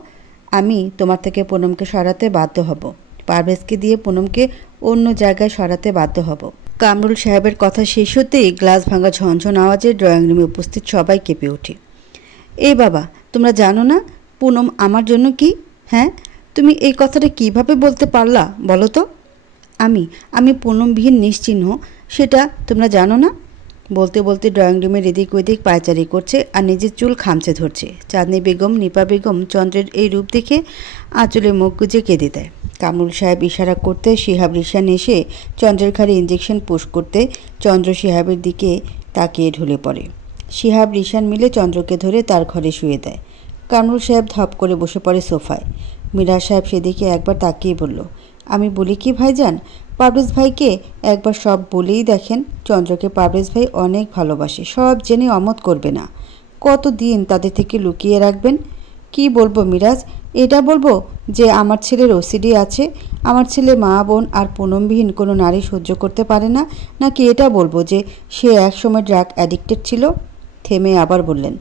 আমি তোমার থেকে পুনমকে সরাতে বাধ্য হব। পারভেজকে দিয়ে পুনমকে অন্য জায়গায় সরাতে বাধ্য হব। কামরুল সাহেবের কথা শেষ হতেই গ্লাস ভাঙা ঝনঝন আওয়াজে ড্রয়িং রুমে উপস্থিত সবাই কেঁপে ওঠে। এ বাবা, তোমরা জানো না পুনম আমার জন্য কি? হ্যাঁ, তুমি এই কথাটা কিভাবে বলতে পারলা বলো তো? আমি পুনমবিহীন নিশ্চিহ্ন, সেটা তোমরা জানো না? বলতে বলতে ড্রয়িং রুমের এদিক ওদিক পায়চারি করছে আর নিজের চুল খামচে ধরছে। চাঁদনি বেগম, নিপা বেগম চন্দ্রের এই রূপ দেখে আঁচলে মুখ গুজে কেঁদে দেয়। কামরুল সাহেব ইশারা করতে শিহাব রিশান এসে চন্দ্রের ঘাড়ে ইঞ্জেকশন পুশ করতে চন্দ্র শিহাবের দিকে তাকিয়ে ঢলে পড়ে। শিহাব রিশান মিলে চন্দ্রকে ধরে তার ঘরে শুয়ে দেয়। কামরুল সাহেব ধপ করে বসে পড়ে সোফায়। মিরাজ সাহেব সেদিকে একবার তাকিয়ে বলল, আমি বলি কি ভাইজান, পারভেজ ভাইকে একবার সব বলেই দেখেন। চন্দ্রকে পারভেজ ভাই অনেক ভালোবাসে, সব জেনে অমত করবে না। কতদিন তাদের থেকে লুকিয়ে রাখবেন? কি বলবো মিরাজ, এটা বলবো যে আমার ছেলের ওসিডি আছে, আমার ছেলে মা বোন আর পুনমবিহীন কোনো নারী সহ্য করতে পারে না, নাকি এটা বলবো যে সে একসময় ড্রাগ অ্যাডিক্টেড ছিল? থেমে আবার বললেন,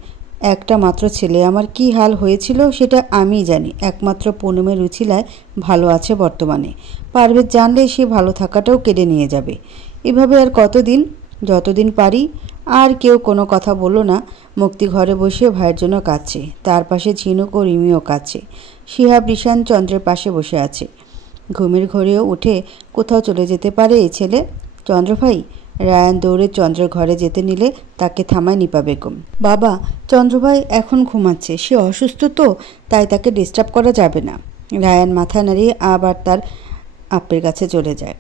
একটা মাত্র ছেলে আমার কি হাল হয়েছিল সেটা আমিই জানি। একমাত্র পুনমের রুচিলায় ভালো আছে বর্তমানে। পারভেজ জানলে সে ভালো থাকাটাও কেড়ে নিয়ে যাবে। এভাবে আর কতদিন? যতদিন পারি। আর কেউ কোনো কথা বলল না। মুক্তি ঘরে বসে ভাইয়ের জন্য কাঁদছে, তার পাশে ঝিনুক ও রিমিও কাঁদছে। শিহাব রিশান চন্দ্রের পাশে বসে আছে। ঘুমের ঘরেও উঠে কোথাও চলে যেতে পারে এই ছেলে? চন্দ্র ভাই, রায়ান দৌড়ে চন্দ্রের ঘরে যেতে নিলে তাকে থামায় নিপা বেগম। বাবা, চন্দ্রভাই এখন ঘুমাচ্ছে, সে অসুস্থ তো, তাই তাকে ডিস্টার্ব করা যাবে না। রায়ান মাথা নাড়িয়ে আবার তার আপের কাছে চলে যায়।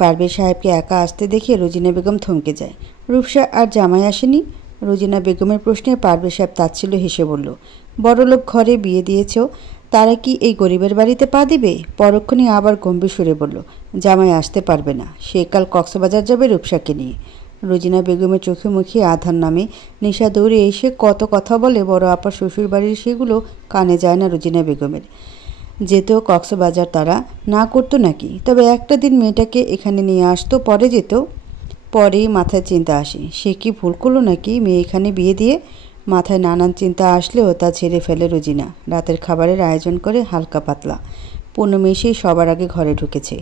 পারভেজ সাহেবকে একা আসতে দেখে রুজিনা বেগম থমকে যায়। রূপসা আর জামাই আসেনি? রুজিনা বেগমের প্রশ্নে পারভেজ সাহেব তাচ্ছিল্য হেসে বলল, বড়লোক ঘরে বিয়ে দিয়েছ, তারা কি এই গরিবের বাড়িতে পা দিবে? পরক্ষণই আবার গম্ভীর সুরে বলল, জামাই আসতে পারবে না, সে কাল কক্সবাজার যাবে রূপসাকে নিয়ে। রুজিনা বেগমের চোখে মুখে আধার নামে। নিশা দৌড়ে এসে কত কথা বলে, বড় আপার শ্বশুর বাড়ির সেগুলো কানে যায় না রুজিনা বেগমের। যেত কক্সবাজার তারা না করতো নাকি? তবে একটা দিন মেয়েটাকে এখানে নিয়ে আসতো, পরে যেত। পরেই মাথায় চিন্তা আসে, সে কি ভুল করলো নাকি মেয়ে এখানে বিয়ে দিয়ে? মাথায় নানান চিন্তা আসলেও তা ছেড়ে ফেলে রুজিনা। রাতের খাবারের আয়োজন করে হালকা পাতলা। পুনম এসেই সবার আগে ঘরে ঢুকেছে।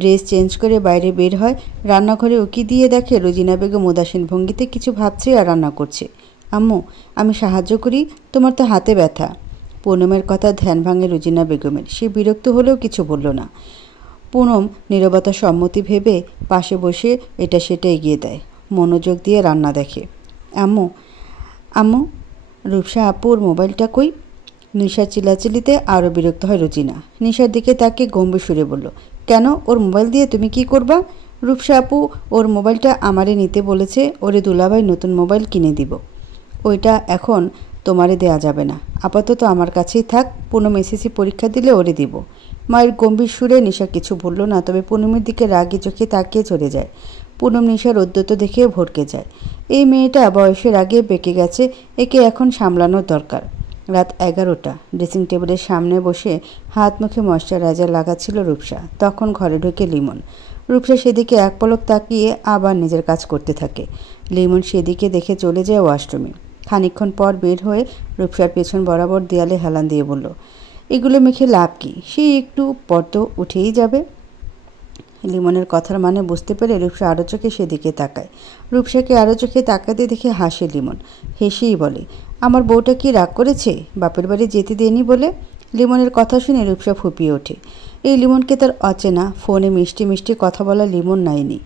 ড্রেস চেঞ্জ করে বাইরে বের হয়। রান্নাঘরে উকি দিয়ে দেখে রুজিনা বেগম উদাসীন ভঙ্গিতে কিছু ভাবছে আর রান্না করছে। আম্মু, আমি সাহায্য করি, তোমার তো হাতে ব্যথা। পুনমের কথা ধ্যান ভাঙে রুজিনা বেগমের। সে বিরক্ত হলেও কিছু বলল না। পুনম নীরবতা সম্মতি ভেবে পাশে বসে এটা সেটা এগিয়ে দেয়। মনোযোগ দিয়ে রান্না দেখে। আম্মু আম্মু, রূপসা আপুর মোবাইলটা কই? নিশার চিল্লাচিল্লিতে আরও বিরক্ত হয় রুজিনা। নিশার দিকে তাকে গম্ভীর সুরে বলল, কেন, ওর মোবাইল দিয়ে তুমি কি করবা? রূপসা আপু ওর মোবাইলটা আমারে নিতে বলেছে, ওরে দুলাভাই নতুন মোবাইল কিনে দিব। ওইটা এখন তোমারে দেয়া যাবে না, আপাতত আমার কাছেই থাক, পুনম এসএসসি পরীক্ষা দিলে ওরে দিব। মায়ের গম্ভীর সুরে নিশা কিছু বলল না, তবে পুনমের দিকে রাগি চোখে তাকিয়ে চলে যায়। পুনম নিশার উদ্যত দেখে ভড়কে যায়। এই মেয়েটা বয়সের আগে পেকে গেছে, একে এখন সামলানোর দরকার। রাত 11টা। ড্রেসিং টেবিলের সামনে বসে হাত মুখে ময়শ্চারাইজার লাগাচ্ছিল রূপসা। তখন ঘরে ঢুকে লিমন। রূপসা সেদিকে এক পলক তাকিয়ে আবার নিজের কাজ করতে থাকে। লিমন সেদিকে দেখে চলে যায় ওয়াশরুমে। খানিকক্ষণ পর বের হয়ে রূপসার পেছন বরাবর দেয়ালে হেলান দিয়ে বলল, এগুলো মেখে লাভ কি? সে একটু পর তো উঠেই যাবে। লিমনের কথার মানে বুঝতে পেরে রূপসা আরও চোখে সেদিকে তাকায়। রূপসাকে আরও চোখে তাকাতে দেখে হাসে লিমন। হেসেই বলে, আমার বউটা কি রাগ করেছে বাপের বাড়ি যেতে দেয়নি বলে? লিমনের কথা শুনে রূপসা ফুপিয়ে ওঠে। এই লিমনকে তার অচেনা, ফোনে মিষ্টি মিষ্টি কথা বলা লিমন নাইনি।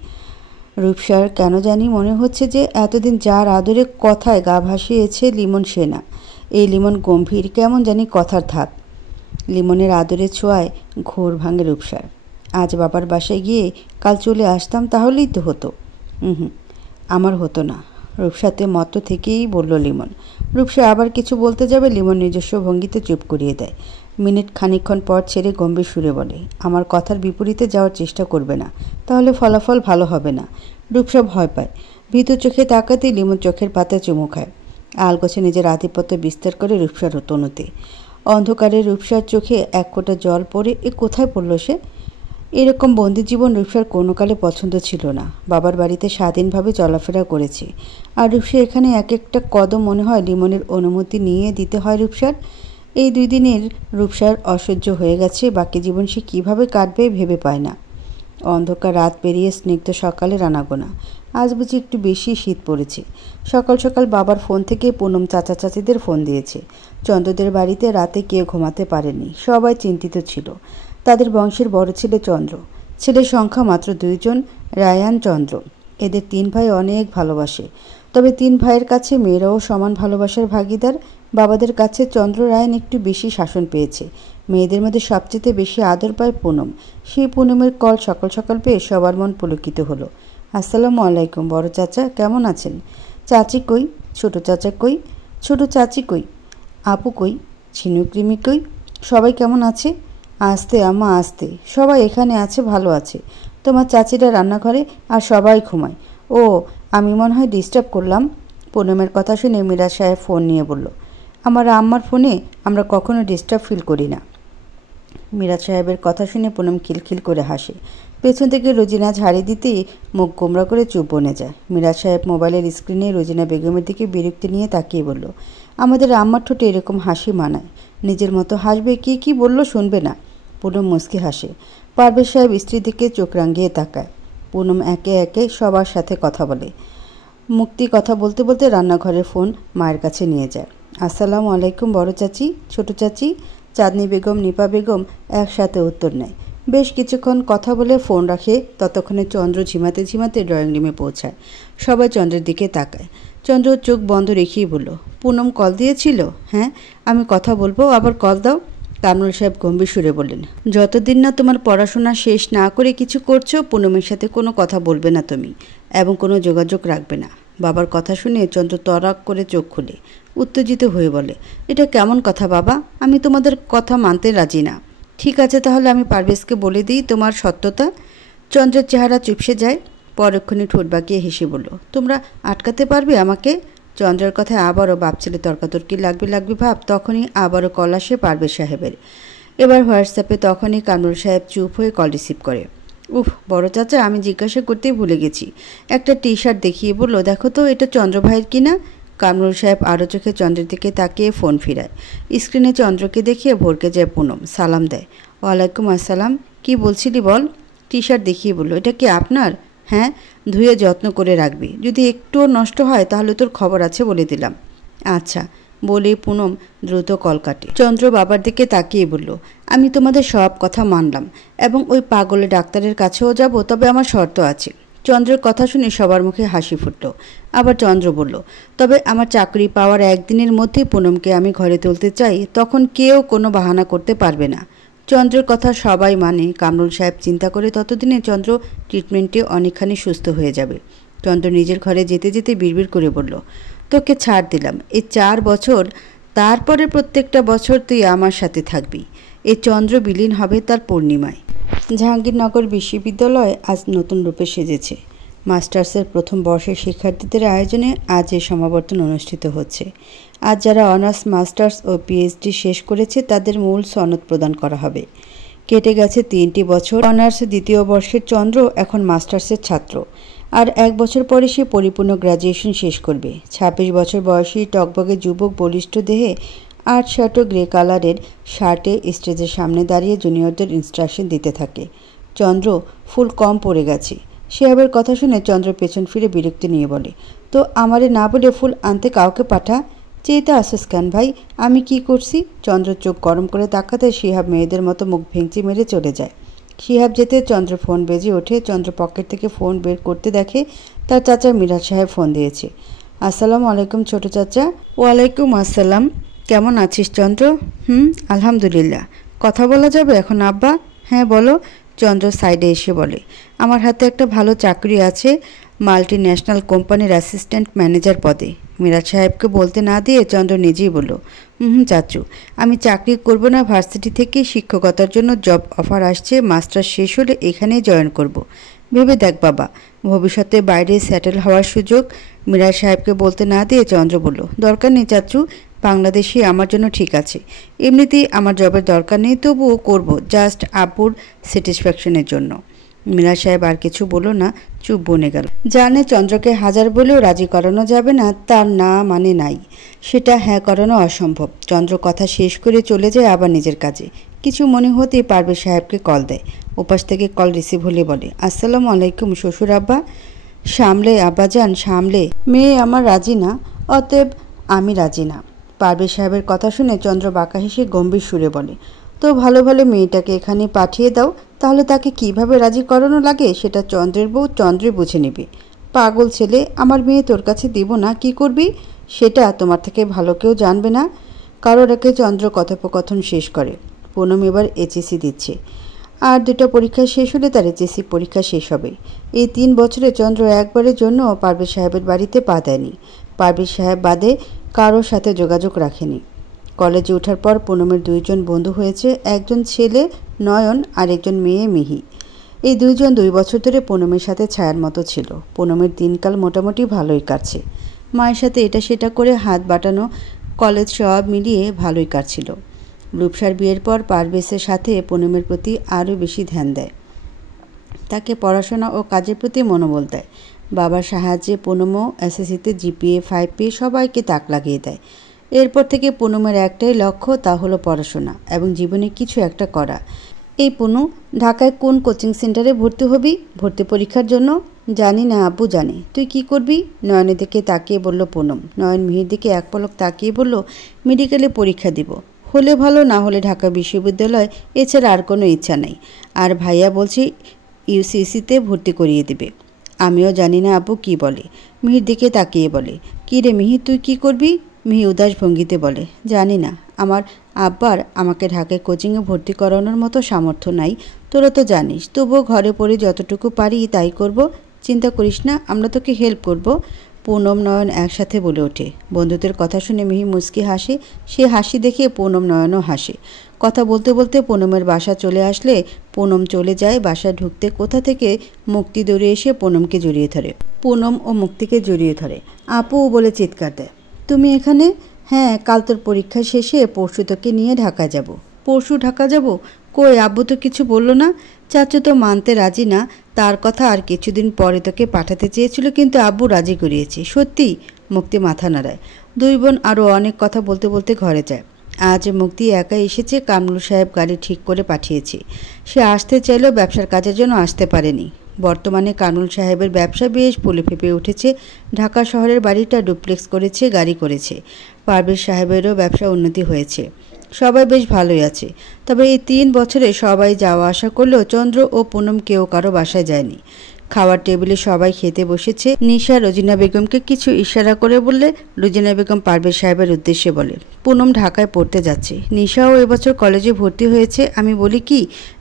রূপসার কেন জানি মনে হচ্ছে যে এতদিন যার আদরে কথায় গা ভাসিয়েছে লিমন সে না। এই লিমন গম্ভীর, কেমন জানি কথার ধাত। লিমনের আদরের ছোঁয়ায় ঘোর ভাঙে রূপসার। আজ বাবার বাসায় গিয়ে কাল চলে আসতাম তাহলেই তো হতো। আমার হতো না, রূপসাতে মত থেকেই বলল লিমন। রূপসা আবার কিছু বলতে যাবে, লিমন নিজস্ব ভঙ্গিতে চুপ করিয়ে দেয়। মিনিট খানিকক্ষণ পর ছেড়ে গম্ভীর সুরে বলে, আমার কথার বিপরীতে যাওয়ার চেষ্টা করবে না, তাহলে ফলাফল ভালো হবে না। রূপসা ভয় পায়। ভীতু চোখে তাকাতেই লিমন চোখের পাতায় চুমু খায়। আলগোছে নিজের আধিপত্য বিস্তার করে রূপসার তনুতে। অন্ধকারে রূপসার চোখে এক ফোঁটা জল পড়ে, এ কোথায় পড়ল সে? এরকম বন্দি জীবন রূপসার কোনো কালে পছন্দ ছিল না। বাবার বাড়িতে স্বাধীনভাবে চলাফেরা করেছে, আর রূপসা এখানে এক একটা কদম মনে হয় লিমনের অনুমতি নিয়ে দিতে হয় রূপসার। এই 2 দিনের রূপসার অসহ্য হয়ে গেছে। বাকি জীবন সে কীভাবে কাটবে ভেবে পায় না। অন্ধকার রাত পেরিয়ে স্নিগ্ধ সকালের আনাগোনা। আজ বুঝি একটু বেশি শীত পড়েছে। সকাল সকাল বাবার ফোন থেকে পুনম চাচা চাচিদের ফোন দিয়েছে। চন্দ্রদের বাড়িতে রাতে কেউ ঘুমাতে পারেনি, সবাই চিন্তিত ছিল। তাদের বংশের বড় ছেলে চন্দ্র। ছেলের সংখ্যা মাত্র 2 জন, রায়ান, চন্দ্র। এদের 3 ভাই অনেক ভালোবাসে, তবে 3 ভাইয়ের কাছে মেয়েরাও সমান ভালোবাসার ভাগিদার। বাবাদের কাছে চন্দ্র রায়ান একটু বেশি শাসন পেয়েছে। মেয়েদের মধ্যে সবচেয়ে বেশি আদর পায় পুনম। সেই পুনমের কল সকাল সকাল পেয়ে সবার মন পুলকিত হলো। আসসালামু আলাইকুম বড় চাচা, কেমন আছেন? চাচি কই? ছোট চাচা কই? ছোট চাচি কই? আপু কই? ঝিনুকরিমি কই? সবাই কেমন আছে? আসতে আম্মা আসতে, সবাই এখানে আছে, ভালো আছে। তোমার চাচিরা রান্নাঘরে, আর সবাই ঘুমায়। ও, আমি মনে হয় ডিস্টার্ব করলাম। পুনমের কথা শুনে মিরাজ সাহেব ফোন নিয়ে বলল, আমার আম্মার ফোনে আমরা কখনো ডিস্টার্ব ফিল করি না। মিরাজ সাহেবের কথা শুনে পুনম খিলখিল করে হাসে। পেছন থেকে রোজিনা ঝাড়ি দিতেই মুখ গোমরা করে চুপ বনে যায়। মিরাজ সাহেব মোবাইলের স্ক্রিনে রোজিনা বেগমের দিকে বিরক্তি নিয়ে তাকিয়ে বলল, আমাদের আম্মার ঠোঁটে এরকম হাসি মানায়? নিজের মতো হাসবে, কি বলল শুনবে না। পুনম মুচকি হাসে। পারভেজ সাহেব স্ত্রীর দিকে চোখ রাঙিয়ে তাকায়। পুনম একে একে সবার সাথে কথা বলে। মুক্তি কথা বলতে বলতে রান্নাঘরের ফোন মায়ের কাছে নিয়ে যায়। আসসালামু আলাইকুম বড় চাচি, ছোট চাচি। চাঁদনি বেগম, নিপা বেগম একসাথে উত্তর নেয়। বেশ কিছুক্ষণ কথা বলে ফোন রাখে। ততক্ষণে চন্দ্র ঝিমাতে ঝিমাতে ড্রয়িং রুমে পৌঁছায়। সবাই চন্দ্রের দিকে তাকায়। চন্দ্র চোখ বন্ধ রেখেই বলল, পুনম কল দিয়েছিল? হ্যাঁ, আমি কথা বলবো, আবার কল দাও। কামরুল সাহেব গম্ভীর সুরে বললেন, যতদিন না তোমার পড়াশোনা শেষ না করে কিছু করছো, পুনমের সাথে কোনো কথা বলবে না তুমি, এবং কোনো যোগাযোগ রাখবে না। বাবার কথা শুনে চন্দ্র তরাক করে চোখ খুলে উত্তেজিত হয়ে বলে, এটা কেমন কথা বাবা? আমি তোমাদের কথা মানতে রাজি না। ঠিক আছে, তাহলে আমি পারভেজকে বলে দিই তোমার সত্যতা। চন্দ্রের চেহারা চুপসে যায়। পরক্ষণে ঠোঁট বাঁকিয়ে হেসে বলল, তোমরা আটকাতে পারবে আমাকে? চন্দ্রের কথায় আবারও বাপ ছেলে তর্কাতর্কি লাগবে ভাব। তখনই আবারও কল আসে পারভেজ সাহেবের। এবার হোয়াটসঅ্যাপে। তখনই কামরুল সাহেব চুপ হয়ে কল রিসিভ করে। উফ বড় চাচা, আমি জিজ্ঞাসা করতেই ভুলে গেছি। একটা টি-শার্ট দেখিয়ে বলল, দেখো তো এটা চন্দ্র ভাইয়ের কিনা। কামরুল সাহেব আরও চোখে চন্দ্রের দিকে তাকিয়ে ফোন ফিরায়। স্ক্রিনে চন্দ্রকে দেখিয়ে ভরকে যায় পুনম। সালাম দেয়। ওয়ালাইকুম আসসালাম। কি বলছিলি বল। টি-শার্ট দেখিয়ে বলল, এটা কি আপনার? হ্যাঁ, ধুয়ে যত্ন করে রাখবি, যদি একটুও নষ্ট হয় তাহলে তোর খবর আছে বলে দিলাম। আচ্ছা বলে পুনম দ্রুত কল কাটে। চন্দ্র বাবার দিকে তাকিয়ে বলল, আমি তোমাদের সব কথা মানলাম এবং ওই পাগলে ডাক্তারের কাছেও যাব, তবে আমার শর্ত আছে। চন্দ্রের কথা শুনে সবার মুখে হাসি ফুটল। আবার চন্দ্র বলল, তবে আমার চাকরি পাওয়ার একদিনের মধ্যেই পুনমকে আমি ঘরে তুলতে চাই, তখন কেউ কোনো বাহানা করতে পারবে না। চন্দ্রের কথা সবাই মানে। কামরুল সাহেব চিন্তা করে ততদিনে চন্দ্র ট্রিটমেন্টে অনেকখানি সুস্থ হয়ে যাবে। চন্দ্র নিজের ঘরে যেতে যেতে বিড়বিড় করে বলল, তোকে ছাড় দিলাম এই 4 বছর, তারপরে প্রত্যেকটা বছর তুই আমার সাথে থাকবি। এ চন্দ্র বিলীন হবে তার পূর্ণিমায়। জাহাঙ্গীরনগর বিশ্ববিদ্যালয় আজ নতুন রূপে সেজেছে। মাস্টার্সের প্রথম বর্ষের শিক্ষার্থীদের আয়োজনে আজ এই সমাবর্তন অনুষ্ঠিত হচ্ছে। আজ যারা অনার্স, মাস্টার্স ও পিএইচডি শেষ করেছে তাদের মূল সনদ প্রদান করা হবে। কেটে গেছে 3টি বছর। অনার্স দ্বিতীয় বর্ষের চন্দ্র এখন মাস্টার্সের ছাত্র। আর 1 বছর পরে সে পরিপূর্ণ গ্র্যাজুয়েশন শেষ করবে। 26 বছর বয়সী টকবগে যুবক বলিষ্ঠ দেহে আর্ট শার্ট ও গ্রে কালারের শার্টে স্টেজের সামনে দাঁড়িয়ে জুনিয়রদের ইনস্ট্রাকশন দিতে থাকে। চন্দ্র ফুল কম পড়ে গেছে। শিহাবের কথা শুনে চন্দ্র পেছন ফিরে বিরক্তি নিয়ে বলে, তো আমারে না বলে ফুল আনতে কাউকে পাঠা। চেয়েতে আসোস কেন ভাই, আমি কি করছি? চন্দ্র চোখ গরম করে তাকাতে শিহাব মেয়েদের মতো মুখ ভেঙচি মেরে চলে যায়। শিহাব যেতে চন্দ্র ফোন বেজে ওঠে। চন্দ্র পকেট থেকে ফোন বের করতে দেখে তার চাচা মিরাজ সাহেব ফোন দিয়েছে। আসসালামু আলাইকুম ছোট চাচা। ওয়ালাইকুম আসসালাম। কেমন আছিস চন্দ্র? আলহামদুলিল্লাহ। কথা বলা যাবে এখন আব্বা? হ্যাঁ বলো। চন্দ্র সাইডে এসে বলে, আমার হাতে একটা ভালো চাকরি আছে, মাল্টি ন্যাশনাল কোম্পানির অ্যাসিস্ট্যান্ট ম্যানেজার পদে। মিরাজ সাহেবকে বলতে না দিয়ে চন্দ্র নিজেই বলল, চাচু আমি চাকরি করব না, ভার্সিটি থেকে শিক্ষকতার জন্য জব অফার আসছে, মাস্টার্স শেষ হলে এখানেই জয়েন করব। ভেবে দেখ বাবা, ভবিষ্যতে বাইরে সেটেল হওয়ার সুযোগ। মিরাজ সাহেবকে বলতে না দিয়ে চন্দ্র বলল, দরকার নেই চাচু, বাংলাদেশি আমার জন্য ঠিক আছে। এমনিতেই আমার জবের দরকার নেই, তবুও করব জাস্ট আব্বুর স্যাটিসফ্যাকশনের জন্য। মিরাজ সাহেব আর কিছু বলল না, চুপ বনে গেল। জানে চন্দ্রকে হাজার বলেও রাজি করানো যাবে না, তার না মানে নাই, সেটা হ্যাঁ করানো অসম্ভব। চন্দ্র কথা শেষ করে চলে যায় আবার নিজের কাজে। কিছু মনে হতেই পারভেজ সাহেবকে কল দেয়। ওপাশ থেকে কল রিসিভ হলে বলে, আসসালামু আলাইকুম শ্বশুর আব্বা। সামলে আব্বাজান সামলে, মেয়ে আমার রাজি না, অতএব আমি রাজি না। পারভেজ সাহেবের কথা শুনে চন্দ্র বাঁকা হেসে গম্ভীর সুরে বলে, তো ভালো ভালো মেয়েটাকে এখানে পাঠিয়ে দাও, তাহলে তাকে কিভাবে রাজি করানো লাগে সেটা চন্দ্রের বউ চন্দ্রই বুঝে নেবে। পাগল ছেলে, আমার মেয়ে তোর কাছে দিব না, কি করবি সেটা তোমার থেকে ভালো কেউ জানবে না। কারোর আগে চন্দ্র কথোপকথন শেষ করে। পুনম এবার এইচএসসি দিচ্ছে। আর 2টা পরীক্ষা শেষ হলে তার এইচএসসি পরীক্ষা শেষ হবে। এই 3 বছরে চন্দ্র একবারের জন্য পারভেজ সাহেবের বাড়িতে পা দেয়নি। পারভেজ সাহেব বাদে কারোর সাথে যোগাযোগ রাখেনি। কলেজে ওঠার পর পুনমের 2জন বন্ধু হয়েছে, একজন ছেলে নয়ন আর একজন মেয়ে মিহি। এই 2জন 2 বছর ধরে পুনমের সাথে ছায়ার মতো ছিল। পুনমের দিনকাল মোটামুটি ভালোই কাটছে। মায়ের সাথে এটা সেটা করে হাত বাটানো, কলেজ সব মিলিয়ে ভালোই কাটছিল। রূপসার বিয়ের পর পারভেজের সাথে পুনমের প্রতি আরও বেশি ধ্যান দেয়, তাকে পড়াশোনা ও কাজের প্রতি মনোবল দেয়। বাবার সাহায্যে পুনমও এসএসসিতে জিপিএ 5 পেয়ে সবাইকে তাক লাগিয়ে দেয়। এরপর থেকে পুনমের একটাই লক্ষ্য, তা হলো পড়াশোনা এবং জীবনে কিছু একটা করা। এই পুনু, ঢাকায় কোন কোচিং সেন্টারে ভর্তি হবি ভর্তি পরীক্ষার জন্য? জানি না আব্বু জানে। তুই কি করবি? নয়নের দিকে তাকিয়ে বলল পুনম। নয়ন মিহির দিকে এক পলক তাকিয়ে বলল, মেডিকেলে পরীক্ষা দিব, হলে ভালো, না হলে ঢাকা বিশ্ববিদ্যালয়, এছাড়া আর কোনো ইচ্ছা নেই। আর ভাইয়া বলছি ইউসিসিতে ভর্তি করিয়ে দেবে। আমিও জানি না আব্বু কি বলে। মিহির দিকে তাকিয়ে বলে, কী রে মিহি, তুই কি করবি? মিহি উদাস ভঙ্গিতে বলে, জানি না, আমার আব্বার আমাকে ঢাকায় কোচিংয়ে ভর্তি করানোর মতো সামর্থ্য নাই, তোরা তো জানিস, তবুও ঘরে পড়ে যতটুকু পারি তাই করব, চিন্তা করিস না, আমরা তোকে হেল্প করব। পুনম নয়ন একসাথে বলে ওঠে। বন্ধুদের কথা শুনে মিহি মুচকি হাসে। সে হাসি দেখে পুনম নয়নও হাসে। কথা বলতে বলতে পুনমের বাসা চলে আসলে পুনম চলে যায়। বাসায় ঢুকতে কোথা থেকে মুক্তি দৌড়ে এসে পুনমকে জড়িয়ে ধরে। পুনম ও মুক্তিকে জড়িয়ে ধরে। আপু বলে চিৎকার দেয়, তুমি এখানে? হ্যাঁ, কাল তোর পরীক্ষা শেষে পরশু তোকে নিয়ে ঢাকা যাব। পরশু ঢাকা যাব? কই, আব্বু তো কিছু বলল না। চাচু তো মানতে রাজি না, তার কথা আর কিছুদিন পরে তোকে পাঠাতে চেয়েছিল, কিন্তু আব্বু রাজি করিয়েছে। সত্যি? মুক্তি মাথা নাড়ায়। 2 বোন আরও অনেক কথা বলতে বলতে ঘরে যায়। আজ মুক্তি একাই এসেছে, কামরুল সাহেব গাড়ি ঠিক করে পাঠিয়েছে। সে আসতে চাইলেও ব্যবসার কাজের জন্য আসতে পারেনি। বর্তমানে কামরুল সাহেবের ব্যবসা বেশ ফুলে ফেঁপে উঠেছে। ঢাকা শহরের বাড়িটা ডুপ্লেক্স করেছে, গাড়ি করেছে। পারভেজ সাহেবেরও ব্যবসা উন্নতি হয়েছে, সবাই বেশ ভালোই আছে। তবে এই 3 বছরে সবাই যাওয়া আসা করলেও চন্দ্র ও পুনম কেউ কারো বাসায় যায়নি। খাওয়ার টেবিলে সবাই খেতে বসেছে। নিশা রোজিনা বেগমকে কিছু ইশারা করে বললে রোজিনা বেগম পারভেজ সাহেবের উদ্দেশ্যে বলে, পুনম ঢাকায় পড়তে যাচ্ছে, নিশাও এবছর কলেজে ভর্তি হয়েছে। আমি বলি কি,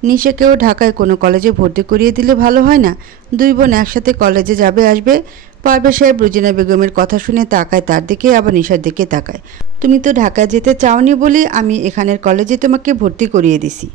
নিশাকেও ঢাকায় কোনো কলেজে ভর্তি করিয়ে দিলে ভালো হয় না? 2 বোন একসাথে কলেজে যাবে আসবে। পারভেজ সাহেব রুজিনা বেগমের কথা শুনে তাকায় তার দিকে, আবার নিশার দিকে তাকায়। তুমি তো ঢাকায় যেতে চাওনি বলে আমি এখানের কলেজে তোমাকে ভর্তি করিয়ে দিছি।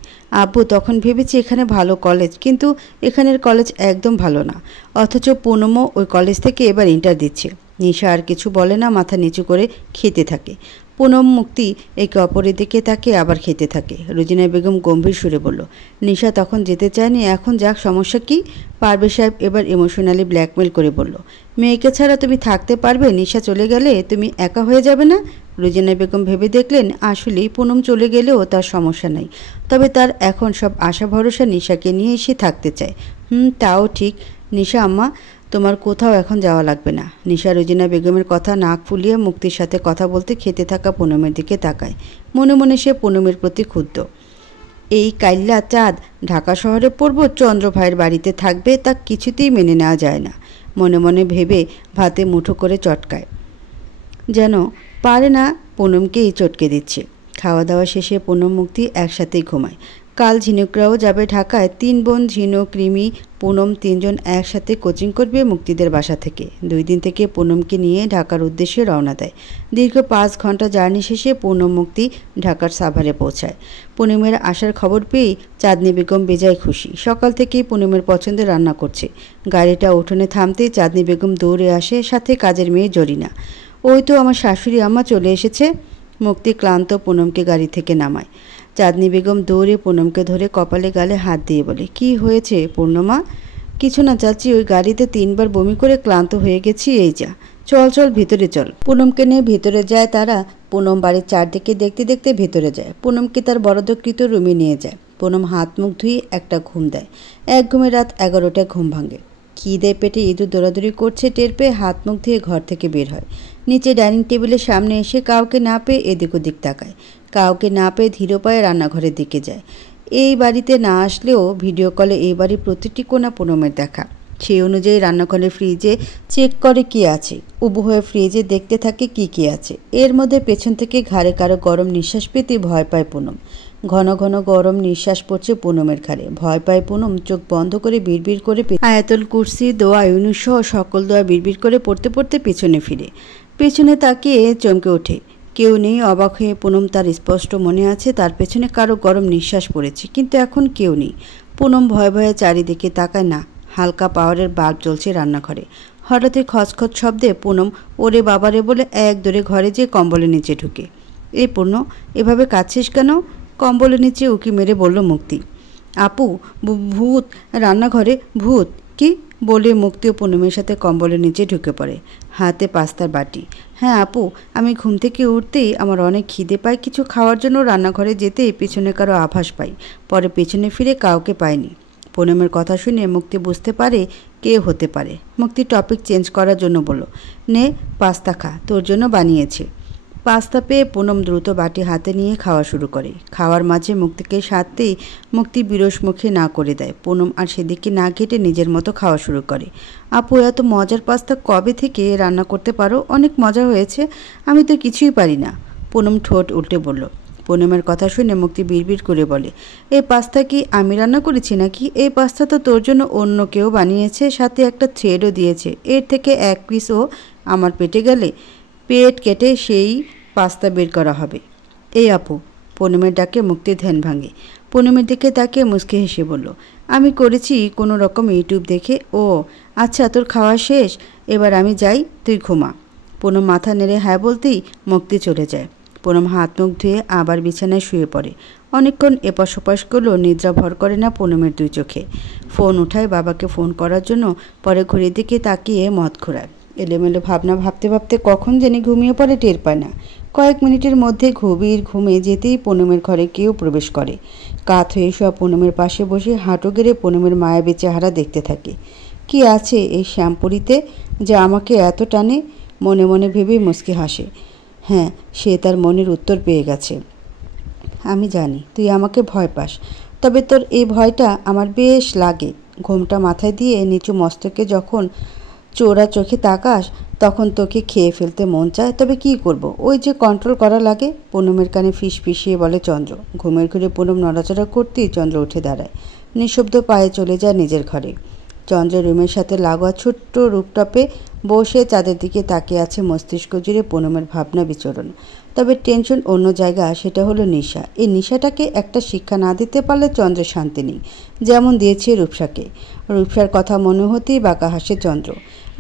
আব্বু, তখন ভেবেছি এখানে ভালো কলেজ, কিন্তু এখানের কলেজ একদম ভালো না। অথচ পুনমও ওই কলেজ থেকে এবার ইন্টার দিচ্ছে। নিশা আর কিছু বলে না, মাথা নিচু করে খেতে থাকে। পুনম মুক্তি একে অপরের দিকে তাকে আবার খেতে থাকে। রুজিনা বেগম গম্ভীর সুরে বলল, নিশা তখন যেতে চায়নি, এখন যাক, সমস্যা কি? পারভেজ সাহেব এবার ইমোশনালি ব্ল্যাকমেল করে বলল, মেয়েকে ছাড়া তুমি থাকতে পারবে? নিশা চলে গেলে তুমি একা হয়ে যাবে না? রুজিনা বেগম ভেবে দেখলেন আসলেই পুনম চলে গেলেও তার সমস্যা নাই, তবে তার এখন সব আশা ভরসা নিশাকে নিয়ে এসে থাকতে চায়। তাও ঠিক। নিশা আম্মা, তোমার কোথাও এখন যাওয়া লাগবে না। নিশা রুজিনা বেগমের কথা নাক ফুলিয়ে মুক্তির সাথে কথা বলতে খেতে থাকা পুনমের দিকে তাকায়। মনে মনে সে পুনমের প্রতি ক্ষুব্ধ। এই কাইল্লা চাঁদ ঢাকা শহরে পড়ব, চন্দ্র ভাইয়ের বাড়িতে থাকবে, তা কিছুতেই মেনে নেওয়া যায় না। মনে মনে ভেবে ভাতে মুঠো করে চটকায়, যেন পারে না পুনমকেই চটকে দিচ্ছে। খাওয়া দাওয়া শেষে পুনম মুক্তি একসাথেই ঘুমায়। কাল ঝিনুকরাও যাবে ঢাকায়। 3 বোন ঝিনুক, রিমি, পুনম 3 জন একসাথে কোচিং করবে মুক্তিদের বাসা থেকে। 2 দিন থেকে পুনমকে নিয়ে ঢাকার উদ্দেশ্যে রওনা দেয়। দীর্ঘ 5 ঘন্টা জার্নি শেষে পুনম মুক্তি ঢাকার সাভারে পৌঁছায়। পুনমের আসার খবর পেয়ে চাঁদনি বেগম বেজায় খুশি। সকাল থেকেই পুনমের পছন্দের রান্না করছে। গাড়িটা উঠোনে থামতেই চাঁদনি বেগম দৌড়ে আসে, সাথে কাজের মেয়ে জরিনা। ওই তো আমার শাশুড়ি আম্মা চলে এসেছে। মুক্তি ক্লান্ত পুনমকে গাড়ি থেকে নামায়। চাঁদনি বেগম দৌড়ে পুনমকে ধরে কপালে গালে হাত দিয়ে বলে, কি হয়েছে পূর্ণমা? কিছু না চাচি, ওই গাড়িতে 3 বার বমি করে ক্লান্ত হয়ে গেছি, এই যা। চল চল ভিতরে চল। পুনমকে নিয়ে ভিতরে যায় তারা। পুনম বাড়ির চারদিকে দেখতে দেখতে ভিতরে যায়। পুনমকে তার বরাদ্দকৃত রুমে নিয়ে যায়। পুনম হাত মুখ ধুয়ে একটা ঘুম দেয়। এক ঘুমে রাত 11টায় ঘুম ভাঙে। খিদে পেটে ইঁদুর দৌড়াদৌড়ি করছে টের পেয়ে হাত মুখ ধুয়ে ঘর থেকে বের হয়। নিচে ডাইনিং টেবিলের সামনে এসে কাউকে না পেয়ে এদিক ওদিক তাকায়। কাউকে না পেয়ে ধীর পায়ে রান্নাঘরের দিকে যায়। এই বাড়িতে না আসলেও ভিডিও কলে এই বাড়ির প্রতিটি কোণা পুনমের দেখা। সেই অনুযায়ী রান্নাঘরের ফ্রিজে চেক করে কি আছে। উবু হয়ে ফ্রিজে দেখতে থাকে কি কি আছে। এর মধ্যে পেছন থেকে ঘাড়ে কারো গরম নিঃশ্বাস পেতে ভয় পায় পুনম। ঘন ঘন গরম নিঃশ্বাস পড়ছে পুনমের ঘাড়ে। ভয় পায় পুনম। চোখ বন্ধ করে বিড়বিড় করে আয়াতুল কুরসি, দোয়া ইউনুস সহ সকল দোয়া বিড়বিড় করে পড়তে পড়তে পেছনে ফিরে। পেছনে তাকিয়ে চমকে ওঠে। কেউ নেই। অবাক হয়ে পুনম তার স্পষ্ট মনে আছে তার পেছনে কারো গরম নিঃশ্বাস পড়েছে, কিন্তু এখন কেউ নেই। পুনম ভয়ে ভয়ে চারিদিকে তাকায় না। হালকা পাওয়ারের বাল্ব জ্বলছে রান্নাঘরে। হঠাৎই খচখচ শব্দে পুনম ওরে বাবারে বলে এক দৌড়ে ঘরে যেয়ে কম্বলের নিচে ঢুকে। এই পূর্ণ, এভাবে কাঁদছিস কেন? কম্বলের নিচে উকি মেরে বলল মুক্তি। আপু, ভূত রান্নাঘরে, ভূত। কি বলে মুক্তি ও পুনমের সাথে কম্বলের নিচে ঢুকে পড়ে, হাতে পাস্তার বাটি। হ্যাঁ আপু, আমি ঘুম থেকে উঠতেই আমার অনেক খিদে পায়। কিছু খাওয়ার জন্য রান্নাঘরে যেতেই পিছনে কারো আভাস পাই। পরে পেছনে ফিরে কাউকে পাইনি। পুনমের কথা শুনে মুক্তি বুঝতে পারে কে হতে পারে। মুক্তি টপিক চেঞ্জ করার জন্য বলল, নে পাস্তা খা, তোর জন্য বানিয়েছে। পাস্তা পেয়ে পুনম দ্রুত বাটি হাতে নিয়ে খাওয়া শুরু করে। খাওয়ার মাঝে মুক্তিকে সারতেই মুক্তি বিরস মুখে না করে দেয়। পুনম আর সেদিকে না ঘেটে নিজের মতো খাওয়া শুরু করে। আপু, এত মজার পাস্তা কবে থেকে রান্না করতে পারো? অনেক মজা হয়েছে। আমি তো কিছুই পারি না। পুনম ঠোঁট উল্টে বলল। পুনমের কথা শুনে মুক্তি বিড়বিড় করে বলে, এই পাস্তা কি আমি রান্না করেছি নাকি? এই পাস্তা তো তোর জন্য অন্য কেউ বানিয়েছে, সাথে একটা থ্রেডও দিয়েছে। এর থেকে 1 পিসও আমার পেটে গেলে পেট কেটে সেই পাস্তা বের করা হবে। এই আপু, পুনমের ডাকে মুক্তির ধ্যান ভাঙে। পুনমের দিকে তাকে মুচকি হেসে বলল, আমি করেছি কোনো রকম ইউটিউব দেখে। ও আচ্ছা, তোর খাওয়া শেষ, এবার আমি যাই, তুই ঘুমা। পুনম মাথা নেড়ে হ্যাঁ বলতেই মুক্তি চলে যায়। পুনম হাত মুখ ধুয়ে আবার বিছানায় শুয়ে পড়ে। অনেকক্ষণ এপাশ ওপাশ করলেও নিদ্রা ভর করে না পুনমের 2 চোখে। ফোন উঠায় বাবাকে ফোন করার জন্য, পরে ঘড়ির দিকে তাকিয়ে মত ঘোরায়। এলোমেলো ভাবনা ভাবতে ভাবতে কখন জানি ঘুমিয়ে পড়ে টের পায় না। কয়েক মিনিটের মধ্যে গভীর ঘুমে যেতেই পুনমের ঘরে কেউ প্রবেশ করে। কাত হয়ে শোয়া পুনমের পাশে বসে হাঁটু গেড়ে পুনমের মায়াবী চেহারা দেখতে থাকে। কি আছে এই শ্যামপুরীতে যা আমাকে এত টানে? মনে মনে ভেবেই মুচকি হাসে। হ্যাঁ, সে তার মনের উত্তর পেয়ে গেছে। আমি জানি তুই আমাকে ভয় পাস, তবে তোর এই ভয়টা আমার বেশ লাগে। ঘুমটা মাথায় দিয়ে নিচু মস্তকে যখন চোরা চোখে তাকাস, তখন তোকে খেয়ে ফেলতে মন চায়। তবে কি করব, ওই যে কন্ট্রোল করা লাগে। পুনমের কানে ফিস ফিসিয়ে বলে চন্দ্র। ঘুমের ঘুরে পুনম নড়াচড়া করতেই চন্দ্র উঠে দাঁড়ায়। নিঃশব্দ পায়ে চলে যায় নিজের ঘরে। চন্দ্রের রুমের সাথে লাগোয়া ছোট্ট রুপটপে বসে চাঁদের দিকে তাকিয়ে আছে মস্তিষ্ক জুড়ে পুনমের ভাবনা বিচরণ। তবে টেনশন অন্য জায়গা, সেটা হলো নিশা। এই নিশাটাকে একটা শিক্ষা না দিতে পারলে চন্দ্রের শান্তি নেই, যেমন দিয়েছে রূপসাকে। রূপসার কথা মনে হতেই বাঁকা হাসে চন্দ্র।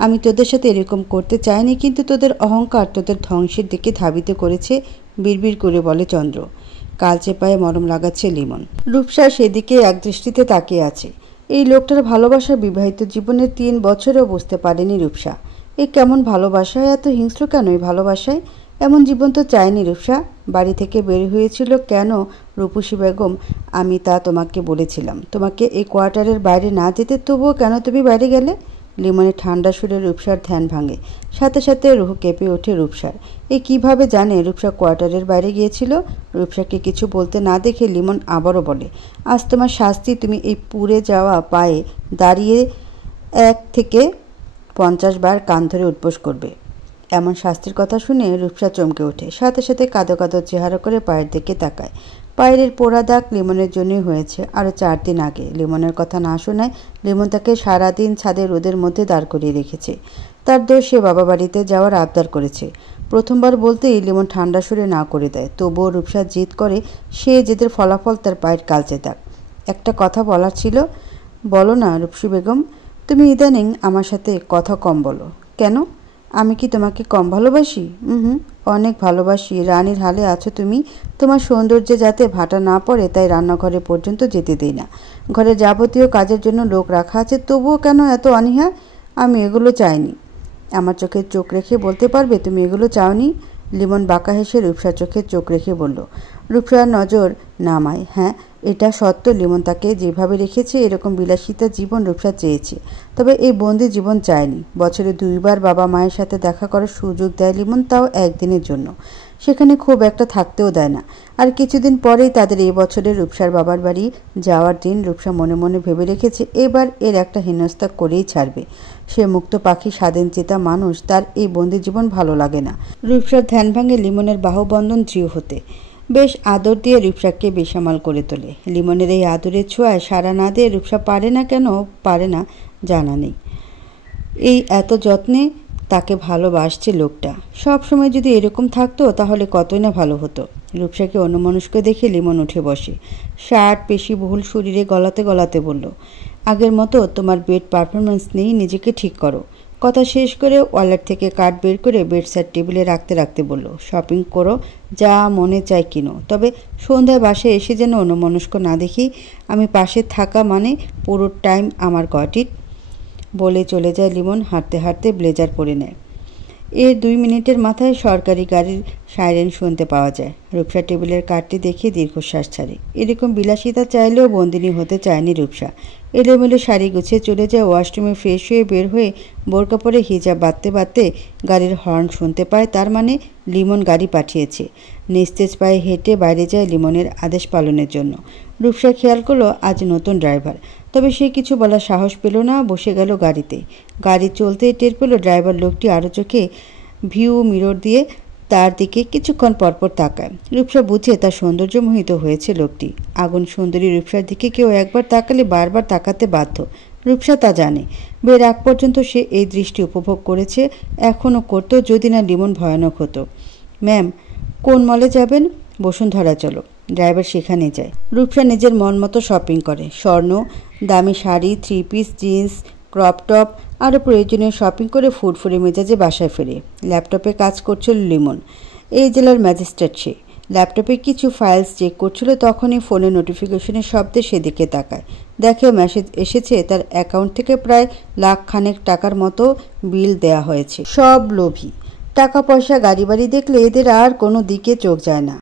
আমি তোদের সাথে এরকম করতে চাইনি, কিন্তু তোদের অহংকার তোদের ধ্বংসের দিকে ধাবিত করেছে, বিড়বিড় করে বলে চন্দ্র। কালচে পায়ে মরম লাগাচ্ছে লিমন। রূপসা সেদিকে একদৃষ্টিতে তাকিয়ে আছে। এই লোকটার ভালোবাসা বিবাহিত জীবনের 3 বছরেও বুঝতে পারেনি রূপসা। এ কেমন ভালোবাসায়, এত হিংস্র কেন এই ভালোবাসায়? এমন জীবন তো চায়নি রূপসা। বাড়ি থেকে বের হয়েছিল কেন রূপসী বেগম? আমি তা তোমাকে বলেছিলাম, তোমাকে এই কোয়ার্টারের বাইরে না যেতে, তবুও কেন তুমি বাইরে গেলে? লিমনের ঠান্ডা সুরে রূপসার ধ্যান ভাঙে। সাথে সাথে রুহ কেঁপে ওঠে রূপসার। এ কিভাবে জানে রূপসা কোয়ার্টারের বাইরে গিয়েছিল? রূপসাকে কিছু বলতে না দেখে লিমন আবারও বলে, আজ তোমার শাস্তি, তুমি এই পুড়ে যাওয়া পায়ে দাঁড়িয়ে 1 থেকে 50 বার কান ধরে উঠবোস করবে। এমন শাস্তির কথা শুনে রূপসা চমকে ওঠে। সাথে সাথে কাঁদো কাঁদো চেহারা করে পায়ের দিকে তাকায়। পায়ের পোড়া দাগ লিমনের জন্যই হয়েছে, আরও 4 দিন আগে। লিমনের কথা না শোনায় লিমন তাকে সারাদিন ছাদে রোদের মধ্যে দাঁড় করিয়ে রেখেছে। তার দোষ, সে বাবা বাড়িতে যাওয়ার আবদার করেছে। প্রথমবার বলতেই লিমন ঠান্ডা সুরে না করে দেয়। তবুও রূপসা জিদ করে। সে জেদের ফলাফল তার পায়ের কালচে দাগ। একটা কথা বলার ছিল। বলো না রূপসী বেগম, তুমি ইদানিং আমার সাথে কথা কম বলো কেন? আমি কি তোমাকে কম ভালোবাসি? অনেক ভালোবাসি। রানীর হালে আছো তুমি। তোমার সৌন্দর্যে যাতে ভাটা না পড়ে তাই রান্নাঘরে পর্যন্ত যেতে দিই না। ঘরে যাবতীয় কাজের জন্য লোক রাখা আছে, তবুও কেন এত অনীহা? আমি এগুলো চাইনি। আমার চোখে চোখ রেখে বলতে পারবে তুমি এগুলো চাওনি? লিমন বাঁকা হেসে রূপসার চোখে চোখ রেখে বলল। রূপসার নজর নামায়। হ্যাঁ, এটা সত্য। লিমন তাকে যেভাবে রেখেছে এরকম বিলাসিতা জীবন রূপসা চেয়েছে, তবে এই বন্দি জীবন চায়নি। বছরে 2 বার বাবা মায়ের সাথে দেখা করার সুযোগ দেয় লিমন, তাও একদিনের জন্য। সেখানে খুব একটা থাকতেও দেয় না। আর কিছুদিন পরেই তাদের এই বছরের রূপসার বাবার বাড়ি যাওয়ার দিন। রূপসা মনে মনে ভেবে রেখেছে এবার এর একটা হেনস্থা করেই ছাড়বে। সে মুক্ত পাখি, স্বাধীনচেতা মানুষ, তার এই বন্দি জীবন ভালো লাগে না। রূপসার ধ্যান ভাঙে লিমনের বাহুবন্ধন দৃঢ় হতে। বেশ আদর দিয়ে রূপসাকে বেসামাল করে তোলে। লিমনের এই আদরের ছোঁয়ায় সাড়া না দিয়ে রূপসা পারে না, কেন পারে না জানা নেই। এই এত যত্নে তাকে ভালোবাসছে লোকটা। সব সময় যদি এরকম থাকতো তাহলে কতই না ভালো হতো। রূপসাকে অন্যমনস্ক দেখে লিমন উঠে বসে। শার্ট পেশি বহুল শরীরে গলাতে গলাতে বলল, আগের মতো তোমার বেড পারফরমেন্স নেই, নিজেকে ঠিক করো। কথা শেষ করে ওয়ালেট থেকে কার্ড বের করে বেডসাইড টেবিলে রাখতে রাখতে বলল, শপিং করো, যা মনে চায় কিনো, তবে সন্ধ্যায় বাসায় এসে যেন অন্যমনস্ক না দেখি। আমি পাশে থাকা মানে পুরো টাইম আমার গটিট। বলে চলে যায় লিমন। হাঁটতে হাঁটতে ব্লেজার পরে নেয়। এর 2 মিনিটের মাথায় সরকারি গাড়ির সাইরেন শুনতে পাওয়া যায়। রূপসা টেবিলের কার্ডটি দেখে দীর্ঘশ্বাস ছাড়ে। এরকম বিলাসিতা চাইলেও বন্দিনী হতে চায়নি রূপসা। এলোমেলো শাড়ি গুছিয়ে চলে যায় ওয়াশরুমে। ফ্রেশ হয়ে বের হয়ে বোরকা পরে হিজাব বাঁধতে বাঁধতে গাড়ির হর্ন শুনতে পায়। তার মানে লিমন গাড়ি পাঠিয়েছে। নিস্তেজ পায়ে হেঁটে বাইরে যায় লিমনের আদেশ পালনের জন্য। রূপসা খেয়াল করলো আজ নতুন ড্রাইভার, তবে সে কিছু বলার সাহস পেল না। বসে গেল গাড়িতে। গাড়ি চলতেই টের পেল ড্রাইভার লোকটি আরও চোখে ভিউ মিরর দিয়ে তার দিকে কিছুক্ষণ পরপর তাকায়। রূপসা বুঝে তার সৌন্দর্য মোহিত হয়েছে লোকটি। আগুন সুন্দরী রূপসার দিকে কেউ একবার তাকালে বারবার তাকাতে বাধ্য। রূপসা তা জানে। বের আগ পর্যন্ত সে এই দৃষ্টি উপভোগ করেছে, এখনও করতো যদি না লিমন ভয়ানক হতো। ম্যাম, কোন মলে যাবেন? বসুন্ধরা চলো। ড্রাইভার সেখানে যায়। রূপসা নিজের মন মতো শপিং করে। স্বর্ণ, দামি sari, 3 piece, jeans, crop top, আরও প্রয়োজনীয় শপিং করে ফুরফুরে মেজাজে বাসায় ফেরে। ল্যাপটপে কাজ করছিল লিমন। এই জেলার ম্যাজিস্ট্রেট সে। ল্যাপটপে কিছু ফাইলস চেক করছিল, তখনই ফোনের নোটিফিকেশনের শব্দে সেদিকে তাকায়। দেখে মেসেজ এসেছে। তার অ্যাকাউন্ট থেকে প্রায় লাখখানেক টাকার মতো বিল দেয়া হয়েছে। সব লোভী। টাকা পয়সা গাড়ি বাড়ি দেখলে এদের আর কোনো দিকে চোখ যায় না।